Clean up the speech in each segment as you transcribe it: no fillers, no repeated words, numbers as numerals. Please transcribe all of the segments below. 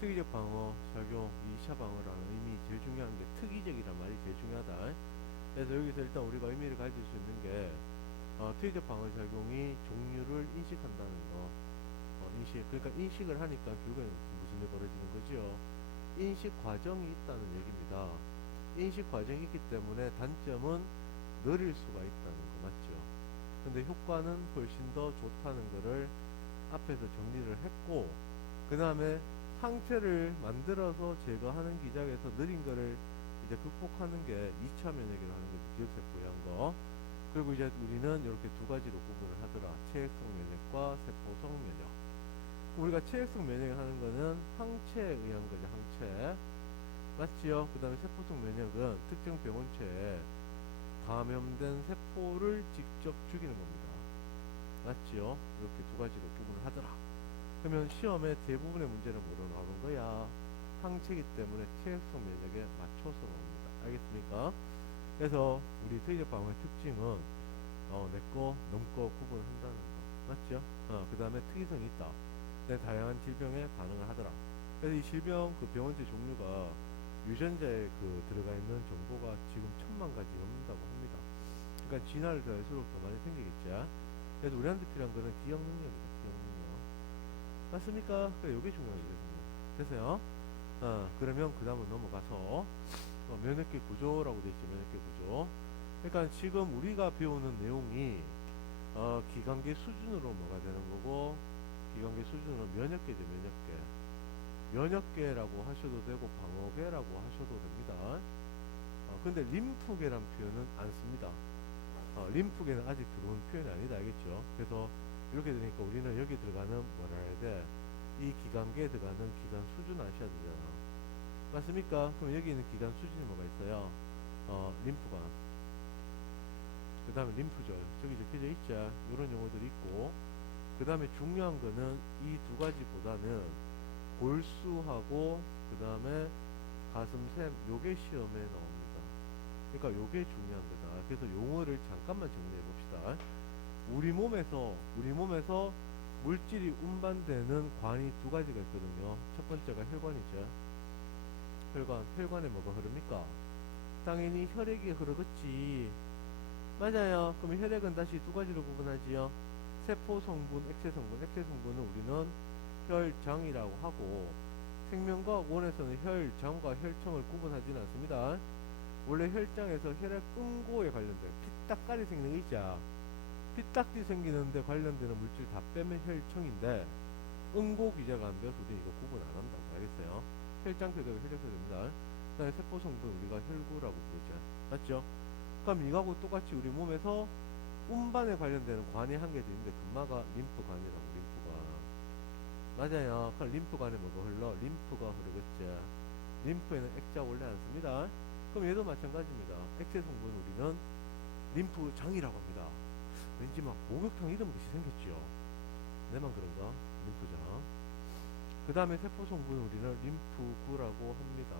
특이적 방어 작용 2차 방어라는 의미 제일 중요한 게 특이적이란 말이 제일 중요하다. 그래서 여기서 일단 우리가 의미를 가질 수 있는 게 특이적 방어 작용이 종류를 인식한다는 거. 인식. 그러니까 인식을 하니까 결국에는 무슨 일이 벌어지는 거죠? 인식 과정이 있다는 얘기입니다. 인식 과정이 있기 때문에 단점은 느릴 수가 있다는 거 맞죠? 근데 효과는 훨씬 더 좋다는 거를 앞에서 정리를 했고, 그 다음에 항체를 만들어서 제거하는 기작에서 느린 거를 이제 극복하는 게 2차 면역이라고 하는 거죠. 기억세포에 한 거. 그리고 이제 우리는 이렇게 두 가지로 구분을 하더라. 체액성 면역과 세포성 면역. 우리가 체액성 면역을 하는 거는 항체에 의한 거죠. 항체. 맞지요? 그 다음에 세포성 면역은 특정 병원체에 감염된 세포를 직접 죽이는 겁니다. 맞지요? 이렇게 두 가지로 구분을 하더라. 그러면 시험에 대부분의 문제는 뭐로 나오는 거야? 항체이기 때문에 체액성 면역에 맞춰서 나옵니다. 알겠습니까? 그래서 우리 특이적 방어의 특징은 내거 넘거 구분한다는 거 맞죠? 그 다음에 특이성이 있다. 다양한 질병에 반응을 하더라. 그래서 이 질병 그 병원체 종류가 유전자에 그 들어가 있는 정보가 지금 1000만 가지 넘는다고 합니다. 그러니까 진화를 더할수록 더 많이 생기겠죠. 그래서 우리한테 필요한 거는 기억 능력이다. 기억 능력. 맞습니까? 그래, 요게 중요하거든요. 됐어요? 그러면 그 다음은 넘어가서 면역계 구조라고 되어 있죠. 면역계 구조. 그러니까 지금 우리가 배우는 내용이 기관계 수준으로 뭐가 되는 거고, 기관계 수준으로 면역계죠. 면역계. 면역계라고 하셔도 되고 방어계라고 하셔도 됩니다. 근데 림프계란 표현은 안 씁니다. 림프계는 아직 들어온 표현이 아니다. 알겠죠? 그래서 이렇게 되니까 우리는 여기 들어가는 뭐라 해야 돼? 이 기관계에 들어가는 기관 수준 아셔야 되잖아. 맞습니까? 그럼 여기 있는 기관 수준이 뭐가 있어요? 림프관. 그 다음에 림프절. 저기 적혀져 있죠? 이런 용어들이 있고. 그 다음에 중요한 거는 이 두 가지보다는 골수하고 그 다음에 가슴샘 요게 시험에 나옵니다. 그러니까 요게 중요한 거다. 그래서 용어를 잠깐만 정리해 봅시다. 우리 몸에서 물질이 운반되는 관이 두 가지가 있거든요. 첫 번째가 혈관이죠. 혈관에 뭐가 흐릅니까? 당연히 혈액이 흐르겠지. 맞아요. 그럼 혈액은 다시 두 가지로 구분하지요. 세포 성분, 액체 성분. 액체 성분은 우리는 혈장이라고 하고, 생명과학 원에서는 혈장과 혈청을 구분하지는 않습니다. 원래 혈장에서 혈액 응고에 관련된 피딱깔이 생기는 거 있죠. 피딱지 생기는데 관련되는 물질 다 빼면 혈청인데, 응고 기자가 안 돼서 우리 이거 구분 안 한다고. 알겠어요? 혈장 표대고 혈액 표대입니다. 그 다음에 세포 성분 우리가 혈구라고 부르죠. 맞죠? 그럼 이거하고 똑같이 우리 몸에서 운반에 관련되는 관이 한 개 더 있는데 금마가 림프관이라고. 림프관. 맞아요. 그럼 림프관에 뭐가 흘러? 림프가 흐르겠죠. 림프에는 액자 원래 안 씁니다. 그럼 얘도 마찬가지입니다. 액체 성분 우리는 림프장이라고 합니다. 왠지 막 목욕탕 이름 같이 생겼죠. 내만 그런가? 림프장. 그 다음에 세포 성분 우리는 림프구라고 합니다.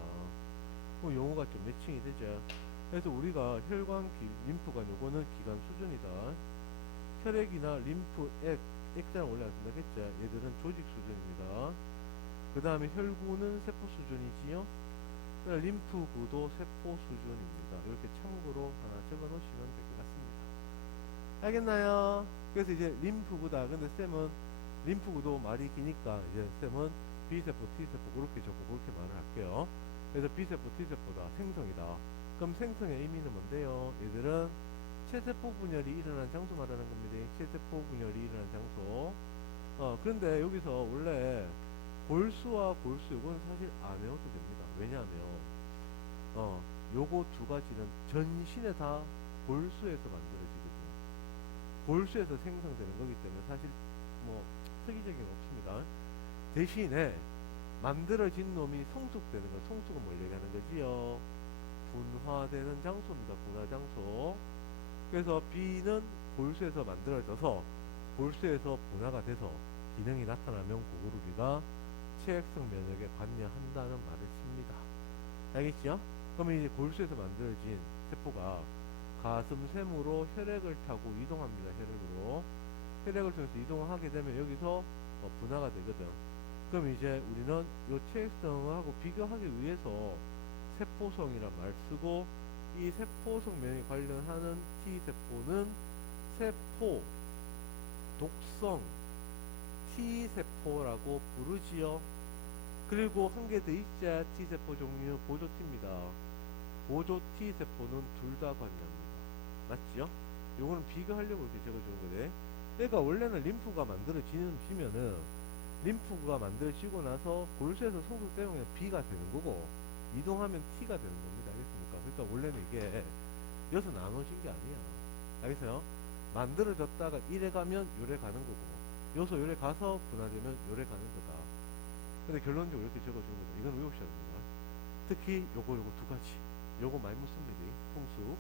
용어가 좀 매칭이 되죠. 그래서 우리가 혈관, 림프관 요거는 기관 수준이다. 혈액이나 림프액, 액자는 원래 안 쓴다 했죠. 얘들은 조직 수준입니다. 그 다음에 혈구는 세포 수준이지요. 림프구도 세포 수준입니다. 이렇게 참고로 하나 적어 놓으시면 될 것 같습니다. 알겠나요? 그래서 이제 림프구다. 근데 쌤은 림프구도 말이 기니까 이제 쌤은 B세포, T세포 그렇게 적고 그렇게 말을 할게요. 그래서 B세포, T세포다. 생성이다. 그럼 생성의 의미는 뭔데요? 얘들은 체세포 분열이 일어난 장소 말하는 겁니다. 체세포 분열이 일어난 장소. 그런데 여기서 원래 골수와 골수 요거는 사실 안 외워도 됩니다. 왜냐하면 요거 두 가지는 전신에 다 골수에서 만들어지거든요. 골수에서 생성되는 거기 때문에 사실 뭐 특이적인 건 없습니다. 대신에 만들어진 놈이 성숙되는 거. 성숙은 뭘 얘기하는 거지요? 분화되는 장소입니다. 분화 장소. 그래서 B는 골수에서 만들어져서 골수에서 분화가 돼서 기능이 나타나면 그걸 우리가 체액성 면역에 관여한다는 말을 씁니다. 알겠죠? 그러면 이제 골수에서 만들어진 세포가 가슴샘으로 혈액을 타고 이동합니다. 혈액으로. 혈액을 통해서 이동을 하게 되면 여기서 분화가 되거든. 그럼 이제 우리는 요 체액성하고 비교하기 위해서 세포성이란 말 쓰고, 이 세포성 면에 관련하는 T세포는 세포 독성 T세포라고 부르지요. 그리고 한 개 더 있자. T세포 종류 보조 T입니다. 보조 T세포는 둘 다 관여합니다. 맞지요? 요거는 비교하려고 이렇게 적어주는 거네. 그러니까 원래는 림프가 만들어지면은 림프가 만들어지고 나서 골수에서 성숙되면 그냥 B가 되는 거고, 이동하면 T가 되는 겁니다. 알겠습니까? 그러니까 원래는 이게 여기서 나눠진 게 아니야. 알겠어요? 만들어졌다가 이래 가면 요래 가는 거고, 여기서 요래 가서 분화되면 요래 가는 거다. 근데 결론적으로 이렇게 적어주는 거다. 이건 외우셔야 됩니다. 특히 요거 두 가지. 요거 많이 묻습니다. 통수.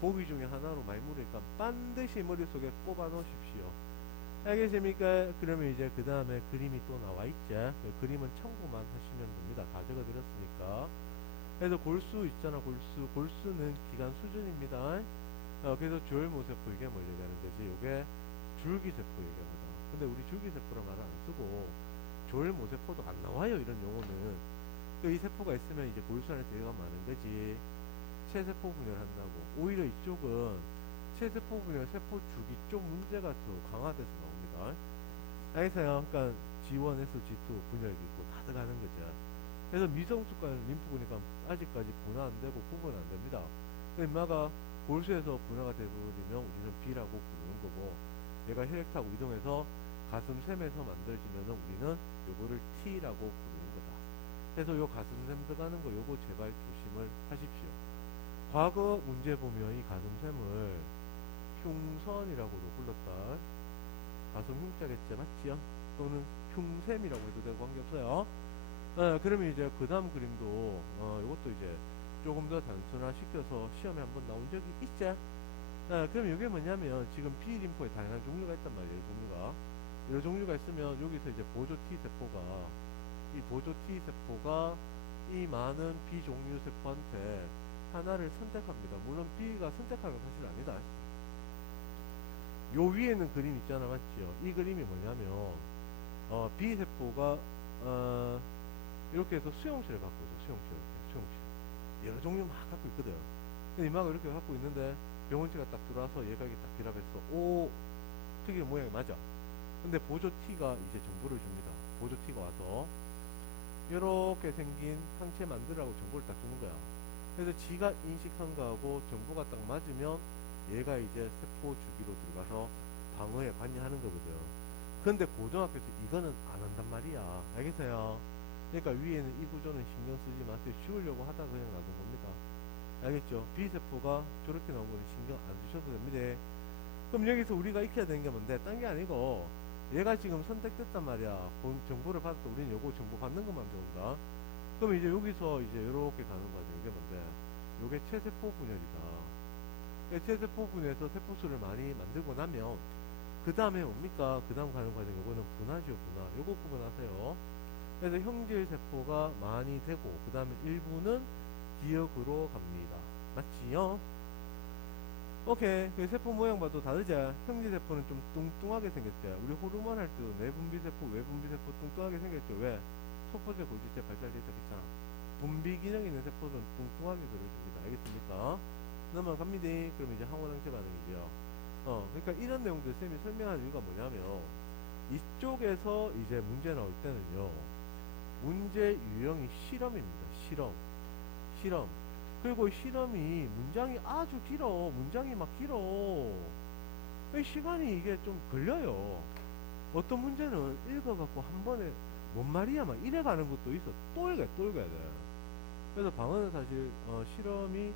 보기 중에 하나로 많이 물으니까 반드시 머릿속에 꼽아 놓으십시오. 알겠습니까? 그러면 이제 그 다음에 그림이 또 나와 있죠. 그 그림은 참고만 하시면 됩니다. 다 적어드렸으니까. 그래서 골수 있잖아. 골수는 기관 수준입니다. 그래서 조혈모세포 이게 뭘 얘기하는 거지? 요게 줄기세포 얘기합니다. 근데 우리 줄기세포란 말을 안 쓰고 조혈모세포도 안 나와요. 이런 용어는. 이 세포가 있으면 이제 골수 안에 들어가 많은 거지. 체세포 분열을 한다고. 오히려 이쪽은 체세포 분열, 세포 주기 쪽 문제가 더 강화돼서 나옵니다. 알겠어요? 그러니까 G1에서 G2 분열이 있고 다 들어가는 거죠. 그래서 미성숙한 림프구니까 아직까지 분화 안 되고 구분 안 됩니다. 인마가 골수에서 분화가 되버리면 우리는 B라고 부르는 거고, 얘가 혈액 타고 이동해서 가슴샘에서 만들어지면 우리는 요거를 T라고 부르는 거다. 그래서 요 가슴샘 들어가는 거 요거 제발 조심을 하십시오. 과거 문제 보면 이 가슴샘을 흉선이라고도 불렀다. 가슴 흉자겠죠, 맞지요? 또는 흉샘이라고 해도 되고 관계없어요. 그러면 이제 그 다음 그림도 이것도 이제 조금 더 단순화시켜서 시험에 한번 나온 적이 있죠. 그럼 이게 뭐냐면 지금 B림프에 다양한 종류가 있단 말이에요. 종류가 여러 종류가 있으면 여기서 이제 보조 T세포가, 이 보조 T세포가 이 많은 B종류 세포한테 하나를 선택합니다. 물론 B가 선택하는 건 사실 아니다. 요 위에는 그림 있잖아, 맞지요? 이 그림이 뭐냐면 B세포가 이렇게 해서 수용체를 갖고 있어. 수용체 여러 종류 막 갖고 있거든. 근데 이마가 이렇게 갖고 있는데 병원치가 딱 들어와서 얘가 이렇게 딱 결합했어. 오, 특이한 모양이 맞아. 근데 보조 T가 이제 정보를 줍니다. 보조 T가 와서 이렇게 생긴 항체 만들라고 정보를 딱 주는 거야. 그래서 지가 인식한 거하고 정보가 딱 맞으면 얘가 이제 세포 주기로 들어가서 방어에 관여하는 거거든. 근데 고등학교에서 이거는 안 한단 말이야. 알겠어요? 그러니까 위에는 이 구조는 신경 쓰지 마세요. 쉬우려고 하다가 그냥 놔둔 겁니다. 알겠죠? B세포가 저렇게 나온 거는 신경 안 쓰셔도 됩니다. 그럼 여기서 우리가 익혀야 되는 게 뭔데? 딴 게 아니고 얘가 지금 선택됐단 말이야. 정보를 받았다. 우리는 요거 정보 받는 것만 배운다. 그럼 이제 여기서 이제 이렇게 가는 거죠. 이게 뭔데? 요게 체세포 분열이다. 체세포 분열에서 세포수를 많이 만들고 나면 그 다음에 뭡니까? 그 다음 가는 과정 요거는 분화죠. 분화. 요거 구분하세요. 그래서 형질 세포가 많이 되고 그 다음에 일부는 기억으로 갑니다. 맞지요? 오케이. 그 세포 모양 봐도 다르죠? 형질 세포는 좀 뚱뚱하게 생겼죠. 우리 호르몬 할 때도 내분비 세포, 외분비 세포 뚱뚱하게 생겼죠. 왜? 첫 번째 골지체 발달되어 있잖아. 분비 기능 있는 세포는 뚱뚱하게 그려줍니다. 알겠습니까? 넘어갑니다. 그럼 이제 항원항체 반응이죠. 그러니까 이런 내용들 쌤이 설명하는 이유가 뭐냐면 이쪽에서 이제 문제 나올 때는요. 문제 유형이 실험입니다. 실험. 그리고 실험이 문장이 아주 길어. 문장이 막 길어. 시간이 이게 좀 걸려요. 어떤 문제는 읽어갖고 한 번에 뭔 말이야 막 이래 가는 것도 있어. 또 읽어야 돼. 그래서 방어는 사실 실험이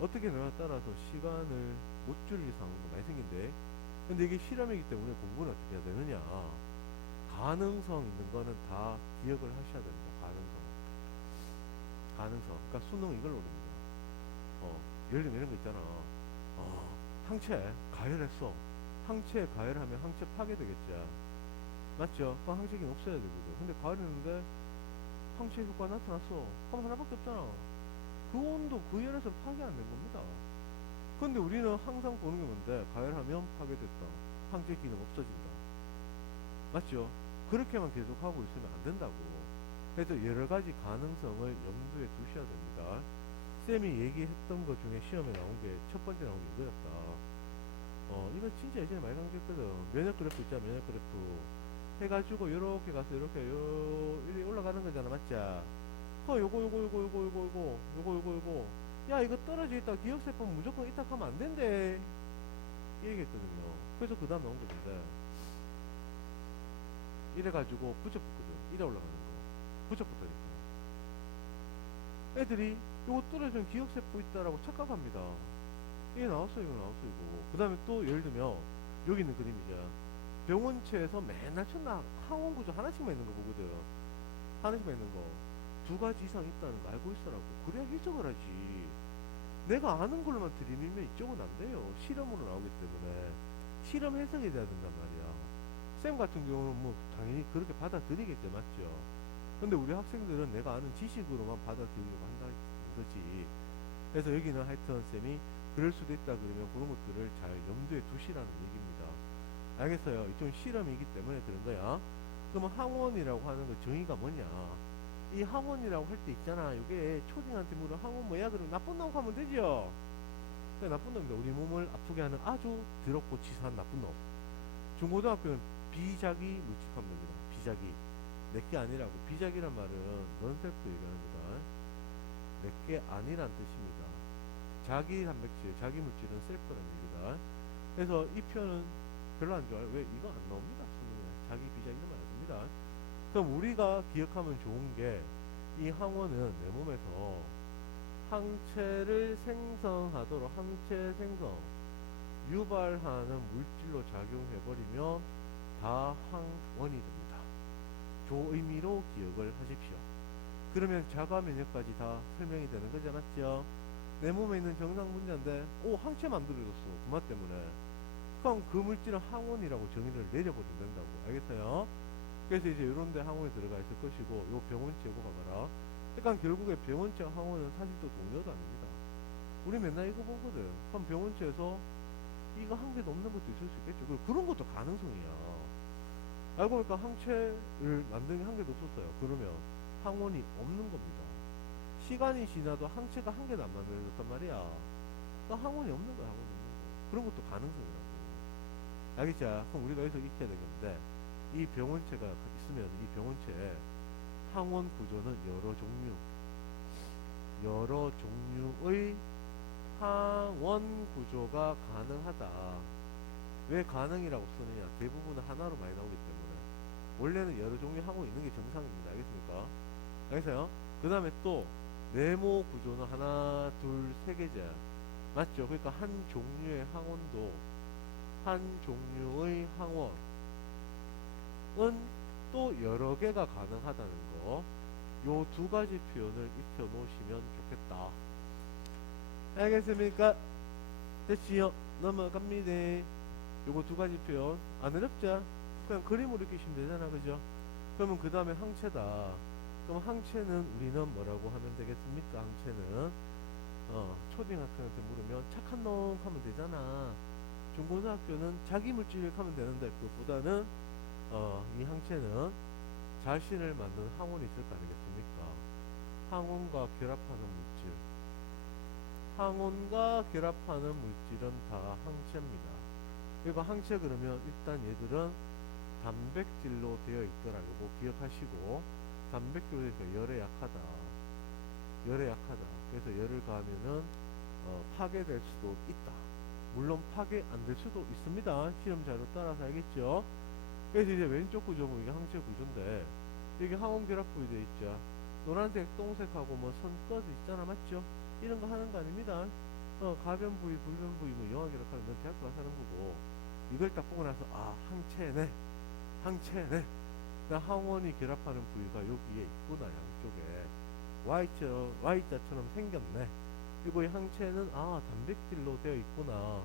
어떻게 나에 따라서 시간을 못 줄일 상황도 많이 생긴데, 근데 이게 실험이기 때문에 공부는 어떻게 해야 되느냐. 가능성 있는 거는 다 기억을 하셔야 됩니다. 가능성. 그러니까 수능 이걸 노립니다. 예를 들면 이런 거 있잖아. 항체 가열했어. 항체 가열하면 항체 파괴되겠죠. 맞죠? 그럼 항체균 없어야 되거든. 근데 가열했는데 항체 효과 나타났어. 그럼 하나밖에 없잖아. 그 온도, 그 열에서 파괴 안 된 겁니다. 근데 우리는 항상 보는 게 뭔데? 가열하면 파괴됐다. 항체 기능 없어진다. 맞죠? 그렇게만 계속 하고 있으면 안 된다고. 그래서 여러 가지 가능성을 염두에 두셔야 됩니다. 쌤이 얘기했던 것 중에 시험에 나온 게 첫 번째 나온 게 이거였다. 이거 진짜 예전에 많이 강조했거든. 면역 그래프 있잖아, 면역 그래프. 해가지고 요렇게 가서 요렇게 이렇게 올라가는 거잖아, 맞자? 요거. 야, 이거 떨어져 있다. 기억세법 무조건 이딱 하면 안 된대. 이 얘기했거든요. 그래서 그 다음 나온 거던데. 이래가지고 붙여붙거든. 이래 올라가는 거. 붙여붙다니까. 애들이 요거 떨어진 기억세포 있다라고 착각합니다. 이게 나왔어, 이거. 그 다음에 또 예를 들면 여기 있는 그림이죠. 병원체에서 맨날 첫날 항원 구조 하나씩만 있는 거 보거든. 하나씩만 있는 거. 두 가지 이상 있다는 거 알고 있어라고. 그래야 일정을 하지. 내가 아는 걸로만 들이밀면 이쪽은 안 돼요. 실험으로 나오기 때문에. 실험 해석이 돼야 된단 말이야. 쌤 같은 경우는 뭐 당연히 그렇게 받아들이겠죠, 맞죠? 근데 우리 학생들은 내가 아는 지식으로만 받아들이려고 한다는 거지. 그래서 여기는 하여튼 쌤이 그럴 수도 있다 그러면 그런 것들을 잘 염두에 두시라는 얘기입니다. 알겠어요? 이쪽은 실험이기 때문에 그런 거야. 그러면 항원이라고 하는 거 정의가 뭐냐? 이 항원이라고 할 때 있잖아. 이게 초딩한테 물어 항원 뭐야? 그러면 나쁜 놈 하면 되죠? 나쁜 놈입니다. 우리 몸을 아프게 하는 아주 더럽고 치사한 나쁜 놈. 중고등학교는 비자기 물질하면 됩니다. 비자기. 내게 아니라고. 비자기란 말은 넌셀프 얘기하는 거다. 내게 아니란 뜻입니다. 자기 단백질, 자기 물질은 셀프라는 얘기다. 그래서 이 표현은 별로 안 좋아요. 왜? 이거 안 나옵니다. 수능에. 자기 비자기는 말합니다. 그럼 우리가 기억하면 좋은 게 이 항원은 내 몸에서 항체를 생성하도록 항체 생성 유발하는 물질로 작용해버리면 다 항원이 됩니다. 조 의미로 기억을 하십시오. 그러면 자가 면역까지 다 설명이 되는 거죠, 맞죠? 내 몸에 있는 정상 분자인데 항체 만들어줬어. 그맛 때문에. 그럼 그 물질은 항원이라고 정의를 내려버리면 된다고. 알겠어요? 그래서 이제 이런 데 항원이 들어가 있을 것이고 요 병원체 요거 봐봐라. 그러니까 결국에 병원체와 항원은 사실 또 동료도 아닙니다. 우리 맨날 이거 보거든. 그럼 병원체에서 이거 한 개도 없는 것도 있을 수 있겠죠. 그리고 그런 것도 가능성이야. 알고 보니까 항체를 만드는 게 한 개도 없었어요. 그러면 항원이 없는 겁니다. 시간이 지나도 항체가 한 개도 안 만들어졌단 말이야. 그러니까 항원이 없는 거야. 항원이 없는 거. 그런 것도 가능성이라고. 알겠죠? 그럼 우리가 여기서 익혀야 되겠는데 이 병원체가 있으면 이 병원체에 항원 구조는 여러 종류의 항원 구조가 가능하다. 왜 가능이라고 쓰느냐? 대부분은 하나로 많이 나오기 때문에. 원래는 여러 종류의 항원이 있는 게 정상입니다. 알겠습니까? 알겠어요? 그 다음에 또 네모 구조는 하나, 둘, 세 개죠. 맞죠? 그러니까 한 종류의 항원도 한 종류의 항원은 또 여러 개가 가능하다는 거. 요 두 가지 표현을 익혀 놓으시면 좋겠다. 알겠습니까? 됐지요? 넘어갑니다. 요거 두 가지 표현 안 어렵죠? 그냥 그림으로 익히시면 되잖아, 그죠? 그러면 그 다음에 항체다. 그럼 항체는 우리는 뭐라고 하면 되겠습니까? 항체는 초등학생한테 물으면 착한 놈 하면 되잖아. 중고등학교는 자기 물질 하면 되는데 그것보다는 이 항체는 자신을 만드는 항원이 있을 거 아니겠습니까? 항원과 결합하는 물질. 항원과 결합하는 물질은 다 항체입니다. 그리고 항체 그러면 일단 얘들은 단백질로 되어 있더라. 이거 기억하시고 단백질로 되어 있으니까 열에 약하다. 열에 약하다. 그래서 열을 가하면은 파괴될 수도 있다. 물론 파괴 안 될 수도 있습니다. 실험 자료 따라서 알겠죠? 그래서 이제 왼쪽 구조는 이게 항체 구조인데 여기 항원 결합 부위 되어 있죠. 노란색, 동색하고 뭐 선 꺼져 있잖아, 맞죠? 이런 거 하는 거 아닙니다. 가변 부위, 불변 부위, 뭐 영화 결합하는 건 대학교 가서 하는 거고 이걸 딱 보고 나서 항체네. 항원이 결합하는 부위가 여기에 있구나. 양쪽에 Y자처럼 생겼네. 그리고 이 항체는 단백질로 되어 있구나.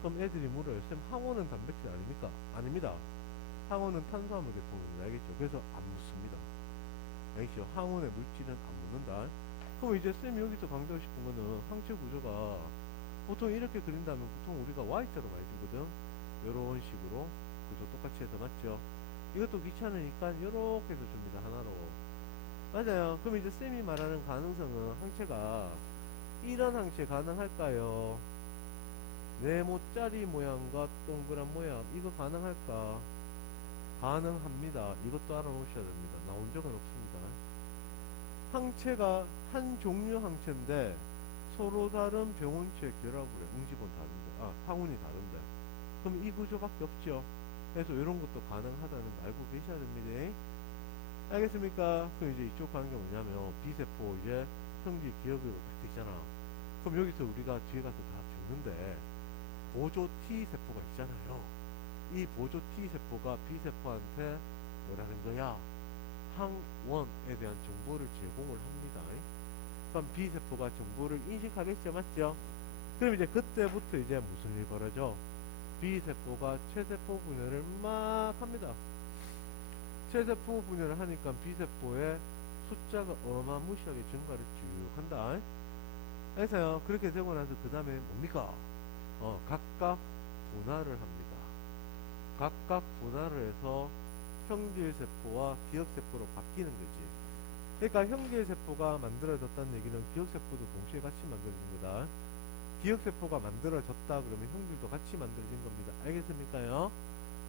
그럼 애들이 물어요. 쌤, 항원은 단백질 아닙니까? 아닙니다. 항원은 탄수화물 계통입니다. 알겠죠? 그래서 안 묻습니다. 알겠죠? 항원의 물질은 안 묻는다. 그럼 이제 쌤이 여기서 강조하고 싶은 거는 항체 구조가 보통 이렇게 그린다면 보통 우리가 Y자로 많이 주거든. 이런 식으로 구조 똑같이 해서 맞죠? 이것도 귀찮으니까 요렇게 해서 줍니다. 하나로. 맞아요. 그럼 이제 쌤이 말하는 가능성은 항체가 이런 항체 가능할까요? 네모짜리 모양과 동그란 모양 이거 가능할까? 가능합니다. 이것도 알아놓으셔야 됩니다. 나온 적은 없습니다. 항체가 한 종류 항체인데 서로 다른 병원체 결합을 해. 응집은 다른데, 항운이 다른데. 그럼 이 구조밖에 없죠. 그래서 이런 것도 가능하다는 거 알고 계셔야 됩니다. 알겠습니까? 그럼 이제 이쪽 가는 게 뭐냐면 B세포 이제 형질 기억으로 딱 있잖아. 그럼 여기서 우리가 뒤에 가서 다 적는데 보조 T세포가 있잖아요. 이 보조 T세포가 B세포한테 뭐라는 거야? 항원에 대한 정보를 제공을 합니다. 그럼 B세포가 정보를 인식하겠죠, 맞죠? 그럼 이제 그때부터 이제 무슨 일이 벌어져? B세포가 최세포 분열을 막 합니다. 최세포 분열을 하니까 B세포의 숫자가 어마무시하게 증가를 쭉 한다. 그래서요, 그렇게 되고 나서 그 다음에 뭡니까? 각각 분할을 합니다. 각각 분할을 해서 형질세포와 기억세포로 바뀌는 거지. 그러니까 형질세포가 만들어졌다는 얘기는 기억세포도 동시에 같이 만들어집니다. 기억세포가 만들어졌다 그러면 형질도 같이 만들어진 겁니다. 알겠습니까요?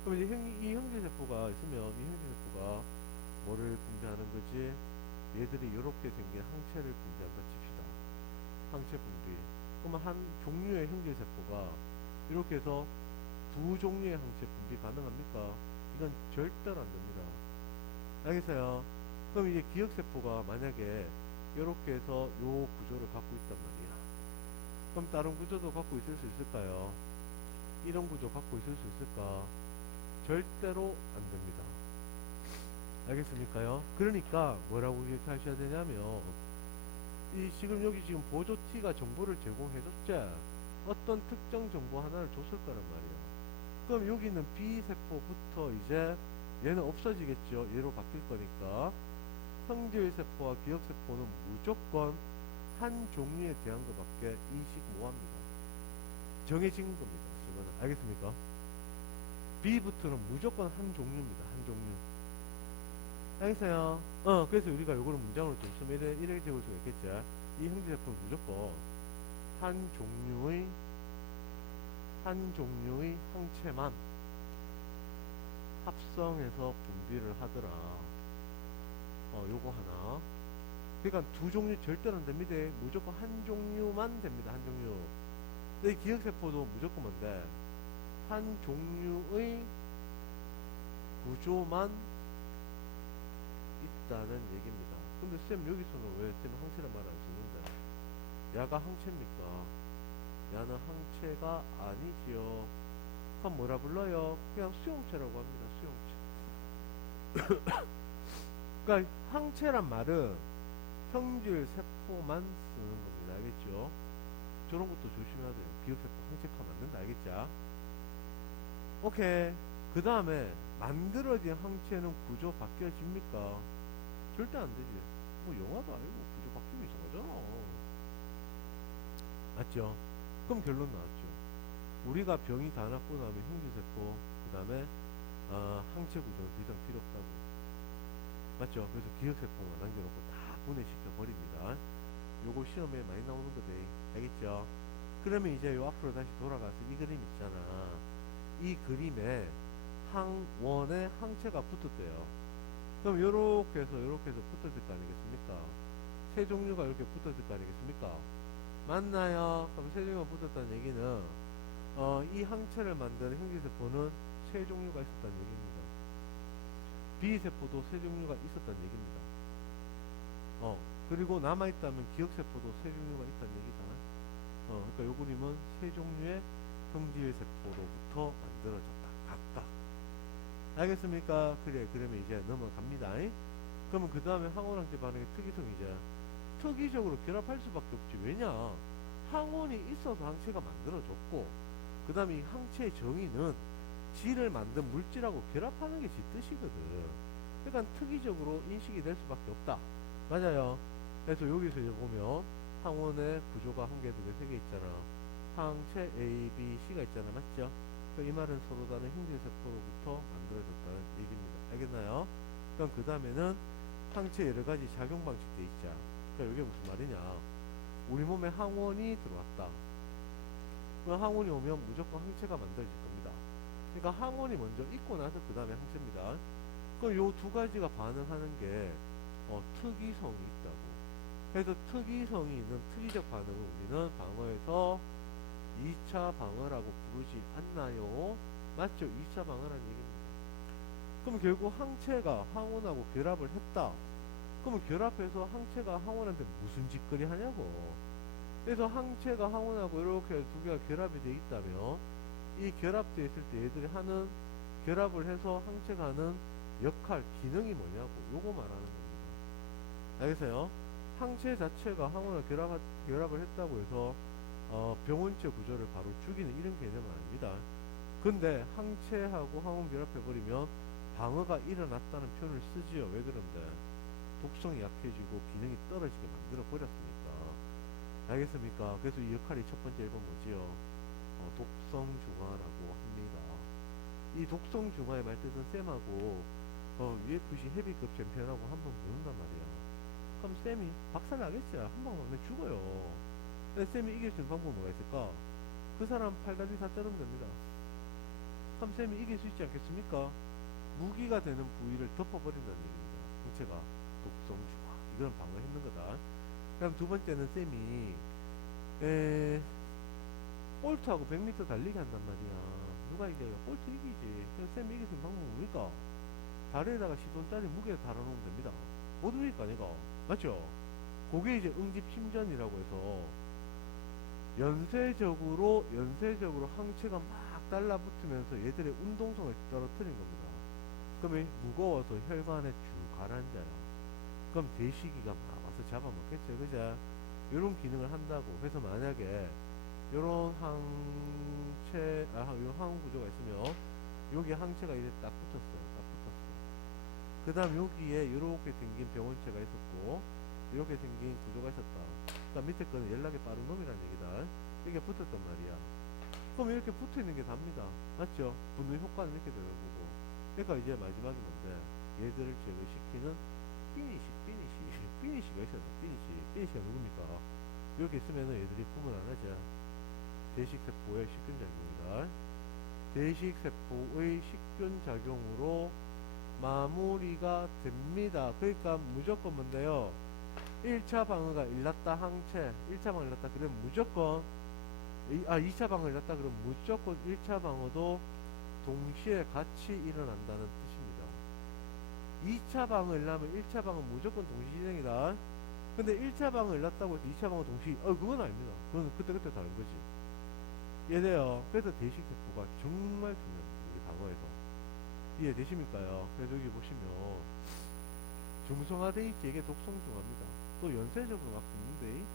그럼 이제 이 형질세포가 있으면 이 형질세포가 뭐를 분비하는 거지? 얘들이 이렇게 생긴 항체를 분비한다 칩시다. 항체 분비. 그러면 한 종류의 형질세포가 이렇게 해서 두 종류의 항체 분비 가능합니까? 이건 절대로 안 됩니다. 알겠어요? 그럼 이제 기억세포가 만약에 이렇게 해서 요 구조를 갖고 있단 말이야. 그럼 다른 구조도 갖고 있을 수 있을까요? 이런 구조 갖고 있을 수 있을까? 절대로 안 됩니다. 알겠습니까요? 그러니까 뭐라고 이렇게 하셔야 되냐면 이 지금 여기 지금 보조 T가 정보를 제공해줬지? 어떤 특정 정보 하나를 줬을 거란 말이야. 그럼 여기는 B세포부터 이제 얘는 없어지겠죠. 얘로 바뀔 거니까 형질세포와 기억세포는 무조건 한 종류에 대한 것밖에 인식 못합니다. 정해진 겁니다. 이거는 알겠습니까? B부터는 무조건 한 종류입니다. 한 종류. 알겠어요? 그래서 우리가 요거를 문장으로 좀 쓰면 이렇게 적을 수가 있겠죠. 이 형질세포는 무조건 한 종류의 항체만 합성해서 분비를 하더라. 요거 하나. 그러니까 두 종류 절대로 안 됩니다. 무조건 한 종류만 됩니다. 한 종류. 근데 기억세포도 무조건 뭔데? 한 종류의 구조만 있다는 얘기입니다. 근데 쌤 여기서는 왜 쌤 항체란 말 안 쓰는데? 야가 항체입니까? 야는 항체가 아니지요. 그럼 뭐라 불러요? 그냥 수용체라고 합니다. 수용체. 그러니까 항체란 말은 형질 세포만 쓰는 겁니다. 알겠죠? 저런 것도 조심해야 돼요. 기억세포 항체化만든다. 알겠죠? 오케이. 그 다음에 만들어진 항체는 구조 바뀌어집니까? 절대 안 되지. 뭐 영화도 아니고 구조 바뀌면 이상하잖아. 맞죠? 그럼 결론 나왔죠. 우리가 병이 다 낫고 나면 형질세포, 그 다음에 항체 구조는 더 이상 필요 없다고. 맞죠? 그래서 기억세포만 남겨놓고 다 분해시켜 버립니다. 요거 시험에 많이 나오는 거대. 알겠죠? 그러면 이제 요 앞으로 다시 돌아가서 이 그림 있잖아. 이 그림에 항원에 항체가 붙었대요. 그럼 요렇게 해서 붙었을 거 아니겠습니까? 세 종류가 이렇게 붙었을 거 아니겠습니까? 맞나요? 그럼 세 종류가 붙었다는 얘기는 이 항체를 만드는 형질세포는 세 종류가 있었다는 얘기입니다. B세포도 세 종류가 있었다는 얘기입니다. 그리고 남아있다면 기억세포도 세 종류가 있다는 얘기다. 그러니까 요 그림은 세 종류의 형질세포로부터 만들어졌다. 각각. 알겠습니까? 그래, 그러면 이제 넘어갑니다. 그러면 그 다음에 항원항체 반응의 특이성이죠. 특이적으로 결합할 수밖에 없지. 왜냐? 항원이 있어서 항체가 만들어졌고, 그 다음에 이 항체의 정의는 질을 만든 물질하고 결합하는 게 지 뜻이거든. 그러니까 특이적으로 인식이 될 수밖에 없다. 맞아요. 그래서 여기서 이제 보면 항원의 구조가 한 개, 두 개, 세 개 있잖아. 항체 A, B, C가 있잖아. 맞죠? 그러니까 이 말은 서로 다른 형질세포로부터 만들어졌다는 얘기입니다. 알겠나요? 그럼 그 다음에는 항체 여러 가지 작용 방식 돼 있자. 그러니까 이게 무슨 말이냐? 우리 몸에 항원이 들어왔다. 그 항원이 오면 무조건 항체가 만들어질 겁니다. 그러니까 항원이 먼저 있고 나서 그 다음에 항체입니다. 그럼 요 두 가지가 반응하는 게 특이성이 있다고. 그래서 특이성이 있는 특이적 반응을 우리는 방어에서 2차 방어라고 부르지 않나요? 맞죠? 2차 방어라는 얘기입니다. 그럼 결국 항체가 항원하고 결합을 했다. 그러면 결합해서 항체가 항원한테 무슨 짓거리 하냐고. 그래서 항체가 항원하고 이렇게 두 개가 결합이 되어 있다면 이 결합되어 있을 때 얘들이 하는 결합을 해서 항체가 하는 역할, 기능이 뭐냐고 요거 말하는 겁니다. 알겠어요? 항체 자체가 항원을 결합을 했다고 해서 병원체 구조를 바로 죽이는 이런 개념은 아닙니다. 근데 항체하고 항원 결합해버리면 방어가 일어났다는 표현을 쓰지요. 왜 그런데? 독성이 약해지고 기능이 떨어지게 만들어 버렸으니까. 알겠습니까? 그래서 이 역할이 첫 번째 1번 뭐지요? 독성 중화라고 합니다. 이 독성 중화의 말뜻은 쌤하고 UFC 헤비급 챔피언하고 한 번 붙는단 말이야. 그럼 쌤이 박살 나겠지. 한 방 맞으면 죽어요. 근데 쌤이 이길 수 있는 방법은 뭐가 있을까? 그 사람 팔다리 다 자르면 됩니다. 그럼 쌤이 이길 수 있지 않겠습니까? 무기가 되는 부위를 덮어버린다는 얘기입니다. 항체가 독성 중화. 이건 방어했는 거다. 그럼 두 번째는 쌤이 볼트하고 100m 달리기 한단 말이야. 누가 이겨요? 볼트 이기지. 그럼 쌤이 이길 수 있는 방법은 뭡니까? 다리에다가 10톤짜리 무게를 달아놓으면 됩니다. 못 이깁니까 아니가? 맞죠? 그게 이제 응집 침전이라고 해서 연쇄적으로 항체가 막 달라붙으면서 얘들의 운동성을 떨어뜨린 겁니다. 그러면 무거워서 혈관에 쭉 가라앉아요. 그럼 대시기가 막 와서 잡아먹겠죠. 그죠? 요런 기능을 한다고. 그래서 만약에 요런 요런 항원 구조가 있으면 여기 항체가 이제 딱 붙었어요. 딱 붙었어. 그 다음 여기에 요렇게 생긴 병원체가 있었고 이렇게 생긴 구조가 있었다. 그러니까 밑에 거는 연락이 빠른 놈이라는 얘기다. 이게 붙었단 말이야. 그럼 이렇게 붙어있는 게 답니다. 맞죠? 붙는 효과는 이렇게 되는 거고. 그러니까 이제 마지막이 뭔데? 얘들을 제거시키는 피니시가 있어요. 피니시가 누굽니까? 여기 있으면은 얘들이 구분 안 하죠. 대식세포의 식균작용이다. 대식세포의 식균작용으로 마무리가 됩니다. 그러니까 무조건 뭔데요? 1차 방어가 일났다 항체 1차 방어 일났다 그러면 무조건 2차 방어 일났다 그러면 무조건 1차 방어도 동시에 같이 일어난다는 뜻입니다. 2차 방어 일나면 1차 방어 무조건 동시 진행이다. 근데 1차 방어 일났다고 해서 2차 방어 동시 그건 아닙니다. 그건 그때그때 다른 거지. 이해돼요? 그래서 대식세포가 정말 중요합니다. 우리 방어에서 이해되십니까요? 그래서 여기 보시면 중성화돼 있지. 이게 독성중화입니다. 또 연쇄적으로 막 붙는데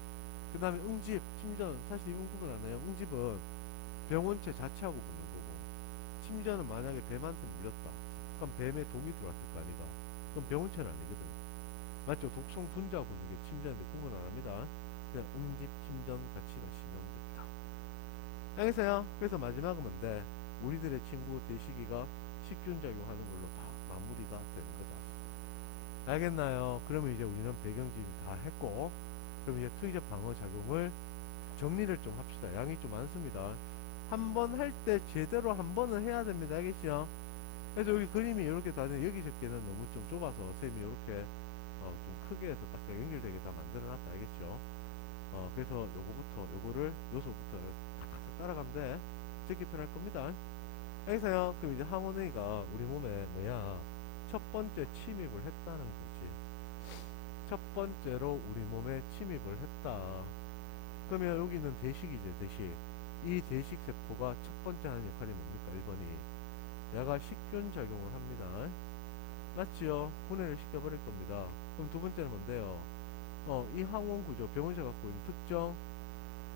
그 다음에 응집, 침전 사실 이건 구분 안 해요. 응집은 병원체 자체하고 붙는 거고 침전은 만약에 뱀한테 물렸다 그럼 뱀에 독이 들어왔을 거 아니가. 그럼 병원체는 아니거든. 맞죠? 독성 분자 붙는 게 침전인데 구분 안 합니다. 그냥 응집, 침전 같이 가시면 됩니다. 알겠어요? 그래서 마지막은 뭔데? 우리들의 친구 대시기가 식균작용하는 걸로 다 마무리가 되는 거다. 알겠나요? 그러면 이제 우리는 배경지를 다 했고 그럼 이제 투이적 방어 작용을 정리를 좀 합시다. 양이 좀 많습니다. 한 번 할 때 제대로 한 번은 해야 됩니다. 알겠죠? 그래서 여기 그림이 이렇게 다 되는 여기 새끼는 너무 좀 좁아서 쌤이 이렇게 좀 크게 해서 딱 연결되게 다 만들어 놨다. 알겠죠? 그래서 요거를 요소부터 따라가면 돼. 듣기 편할 겁니다. 알겠어요? 그럼 이제 항원회가 우리 몸에 뭐야? 첫 번째 침입을 했다는 거지. 첫 번째로 우리 몸에 침입을 했다. 그러면 여기는 대식이죠. 대식. 이 대식세포가 첫 번째 하는 역할이 뭡니까? 1번이 얘가 식균 작용을 합니다. 맞지요? 분해를 시켜버릴 겁니다. 그럼 두 번째는 뭔데요? 이 항원 구조, 병원체 갖고 있는 특정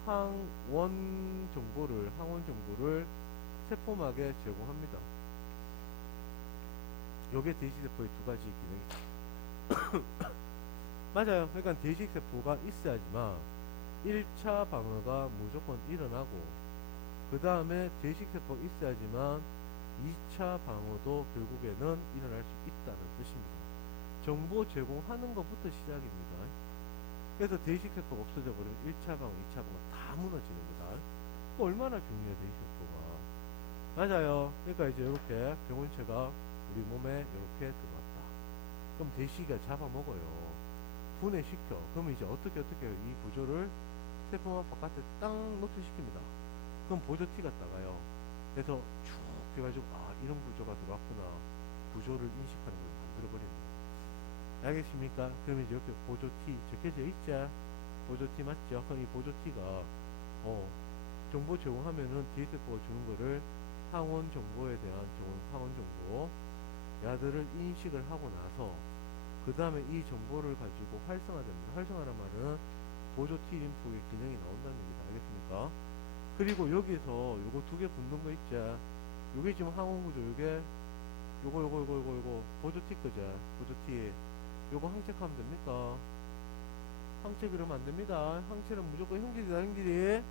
항원 정보를 세포막에 제공합니다. 요게 대식세포의 두 가지 기능이죠. 맞아요. 그러니까 대식세포가 있어야지만 1차 방어가 무조건 일어나고 그 다음에 대식세포가 있어야지만 2차 방어도 결국에는 일어날 수 있다는 뜻입니다. 정보 제공하는 것부터 시작입니다. 그래서 대식세포가 없어져 버리면 1차 방어, 2차 방어 다 무너지는 거다. 얼마나 중요해 대식세포가. 맞아요. 그러니까 이제 이렇게 병원체가 우리 몸에 이렇게 들어왔다. 그럼 대시가 잡아먹어요. 분해시켜. 그럼 이제 어떻게 해요? 이 구조를 세포만 바깥에 땅 노출시킵니다. 그럼 보조 T가 따가요. 그래서 쭉 해가지고 이런 구조가 들어왔구나. 구조를 인식하는 걸 만들어버립니다. 알겠습니까? 그럼 이제 이렇게 보조 T 적혀져 있죠? 보조 T 맞죠? 그럼 이 보조 T가 정보 제공하면은 D세포가 주는 거를 항원 정보에 대한 항원 정보 야들을 인식을 하고 나서 그 다음에 이 정보를 가지고 활성화됩니다. 활성화란 말은 보조 T 림프의 기능이 나온다는 얘기다. 알겠습니까? 그리고 여기서 요거 두 개 붙는 거 있죠? 요게 지금 항원 구조, 요거 보조 T 거죠? 보조 T. 요거 항체하면 됩니까? 항체 그러면 안 됩니다. 항체는 무조건 형질이다, 형질이.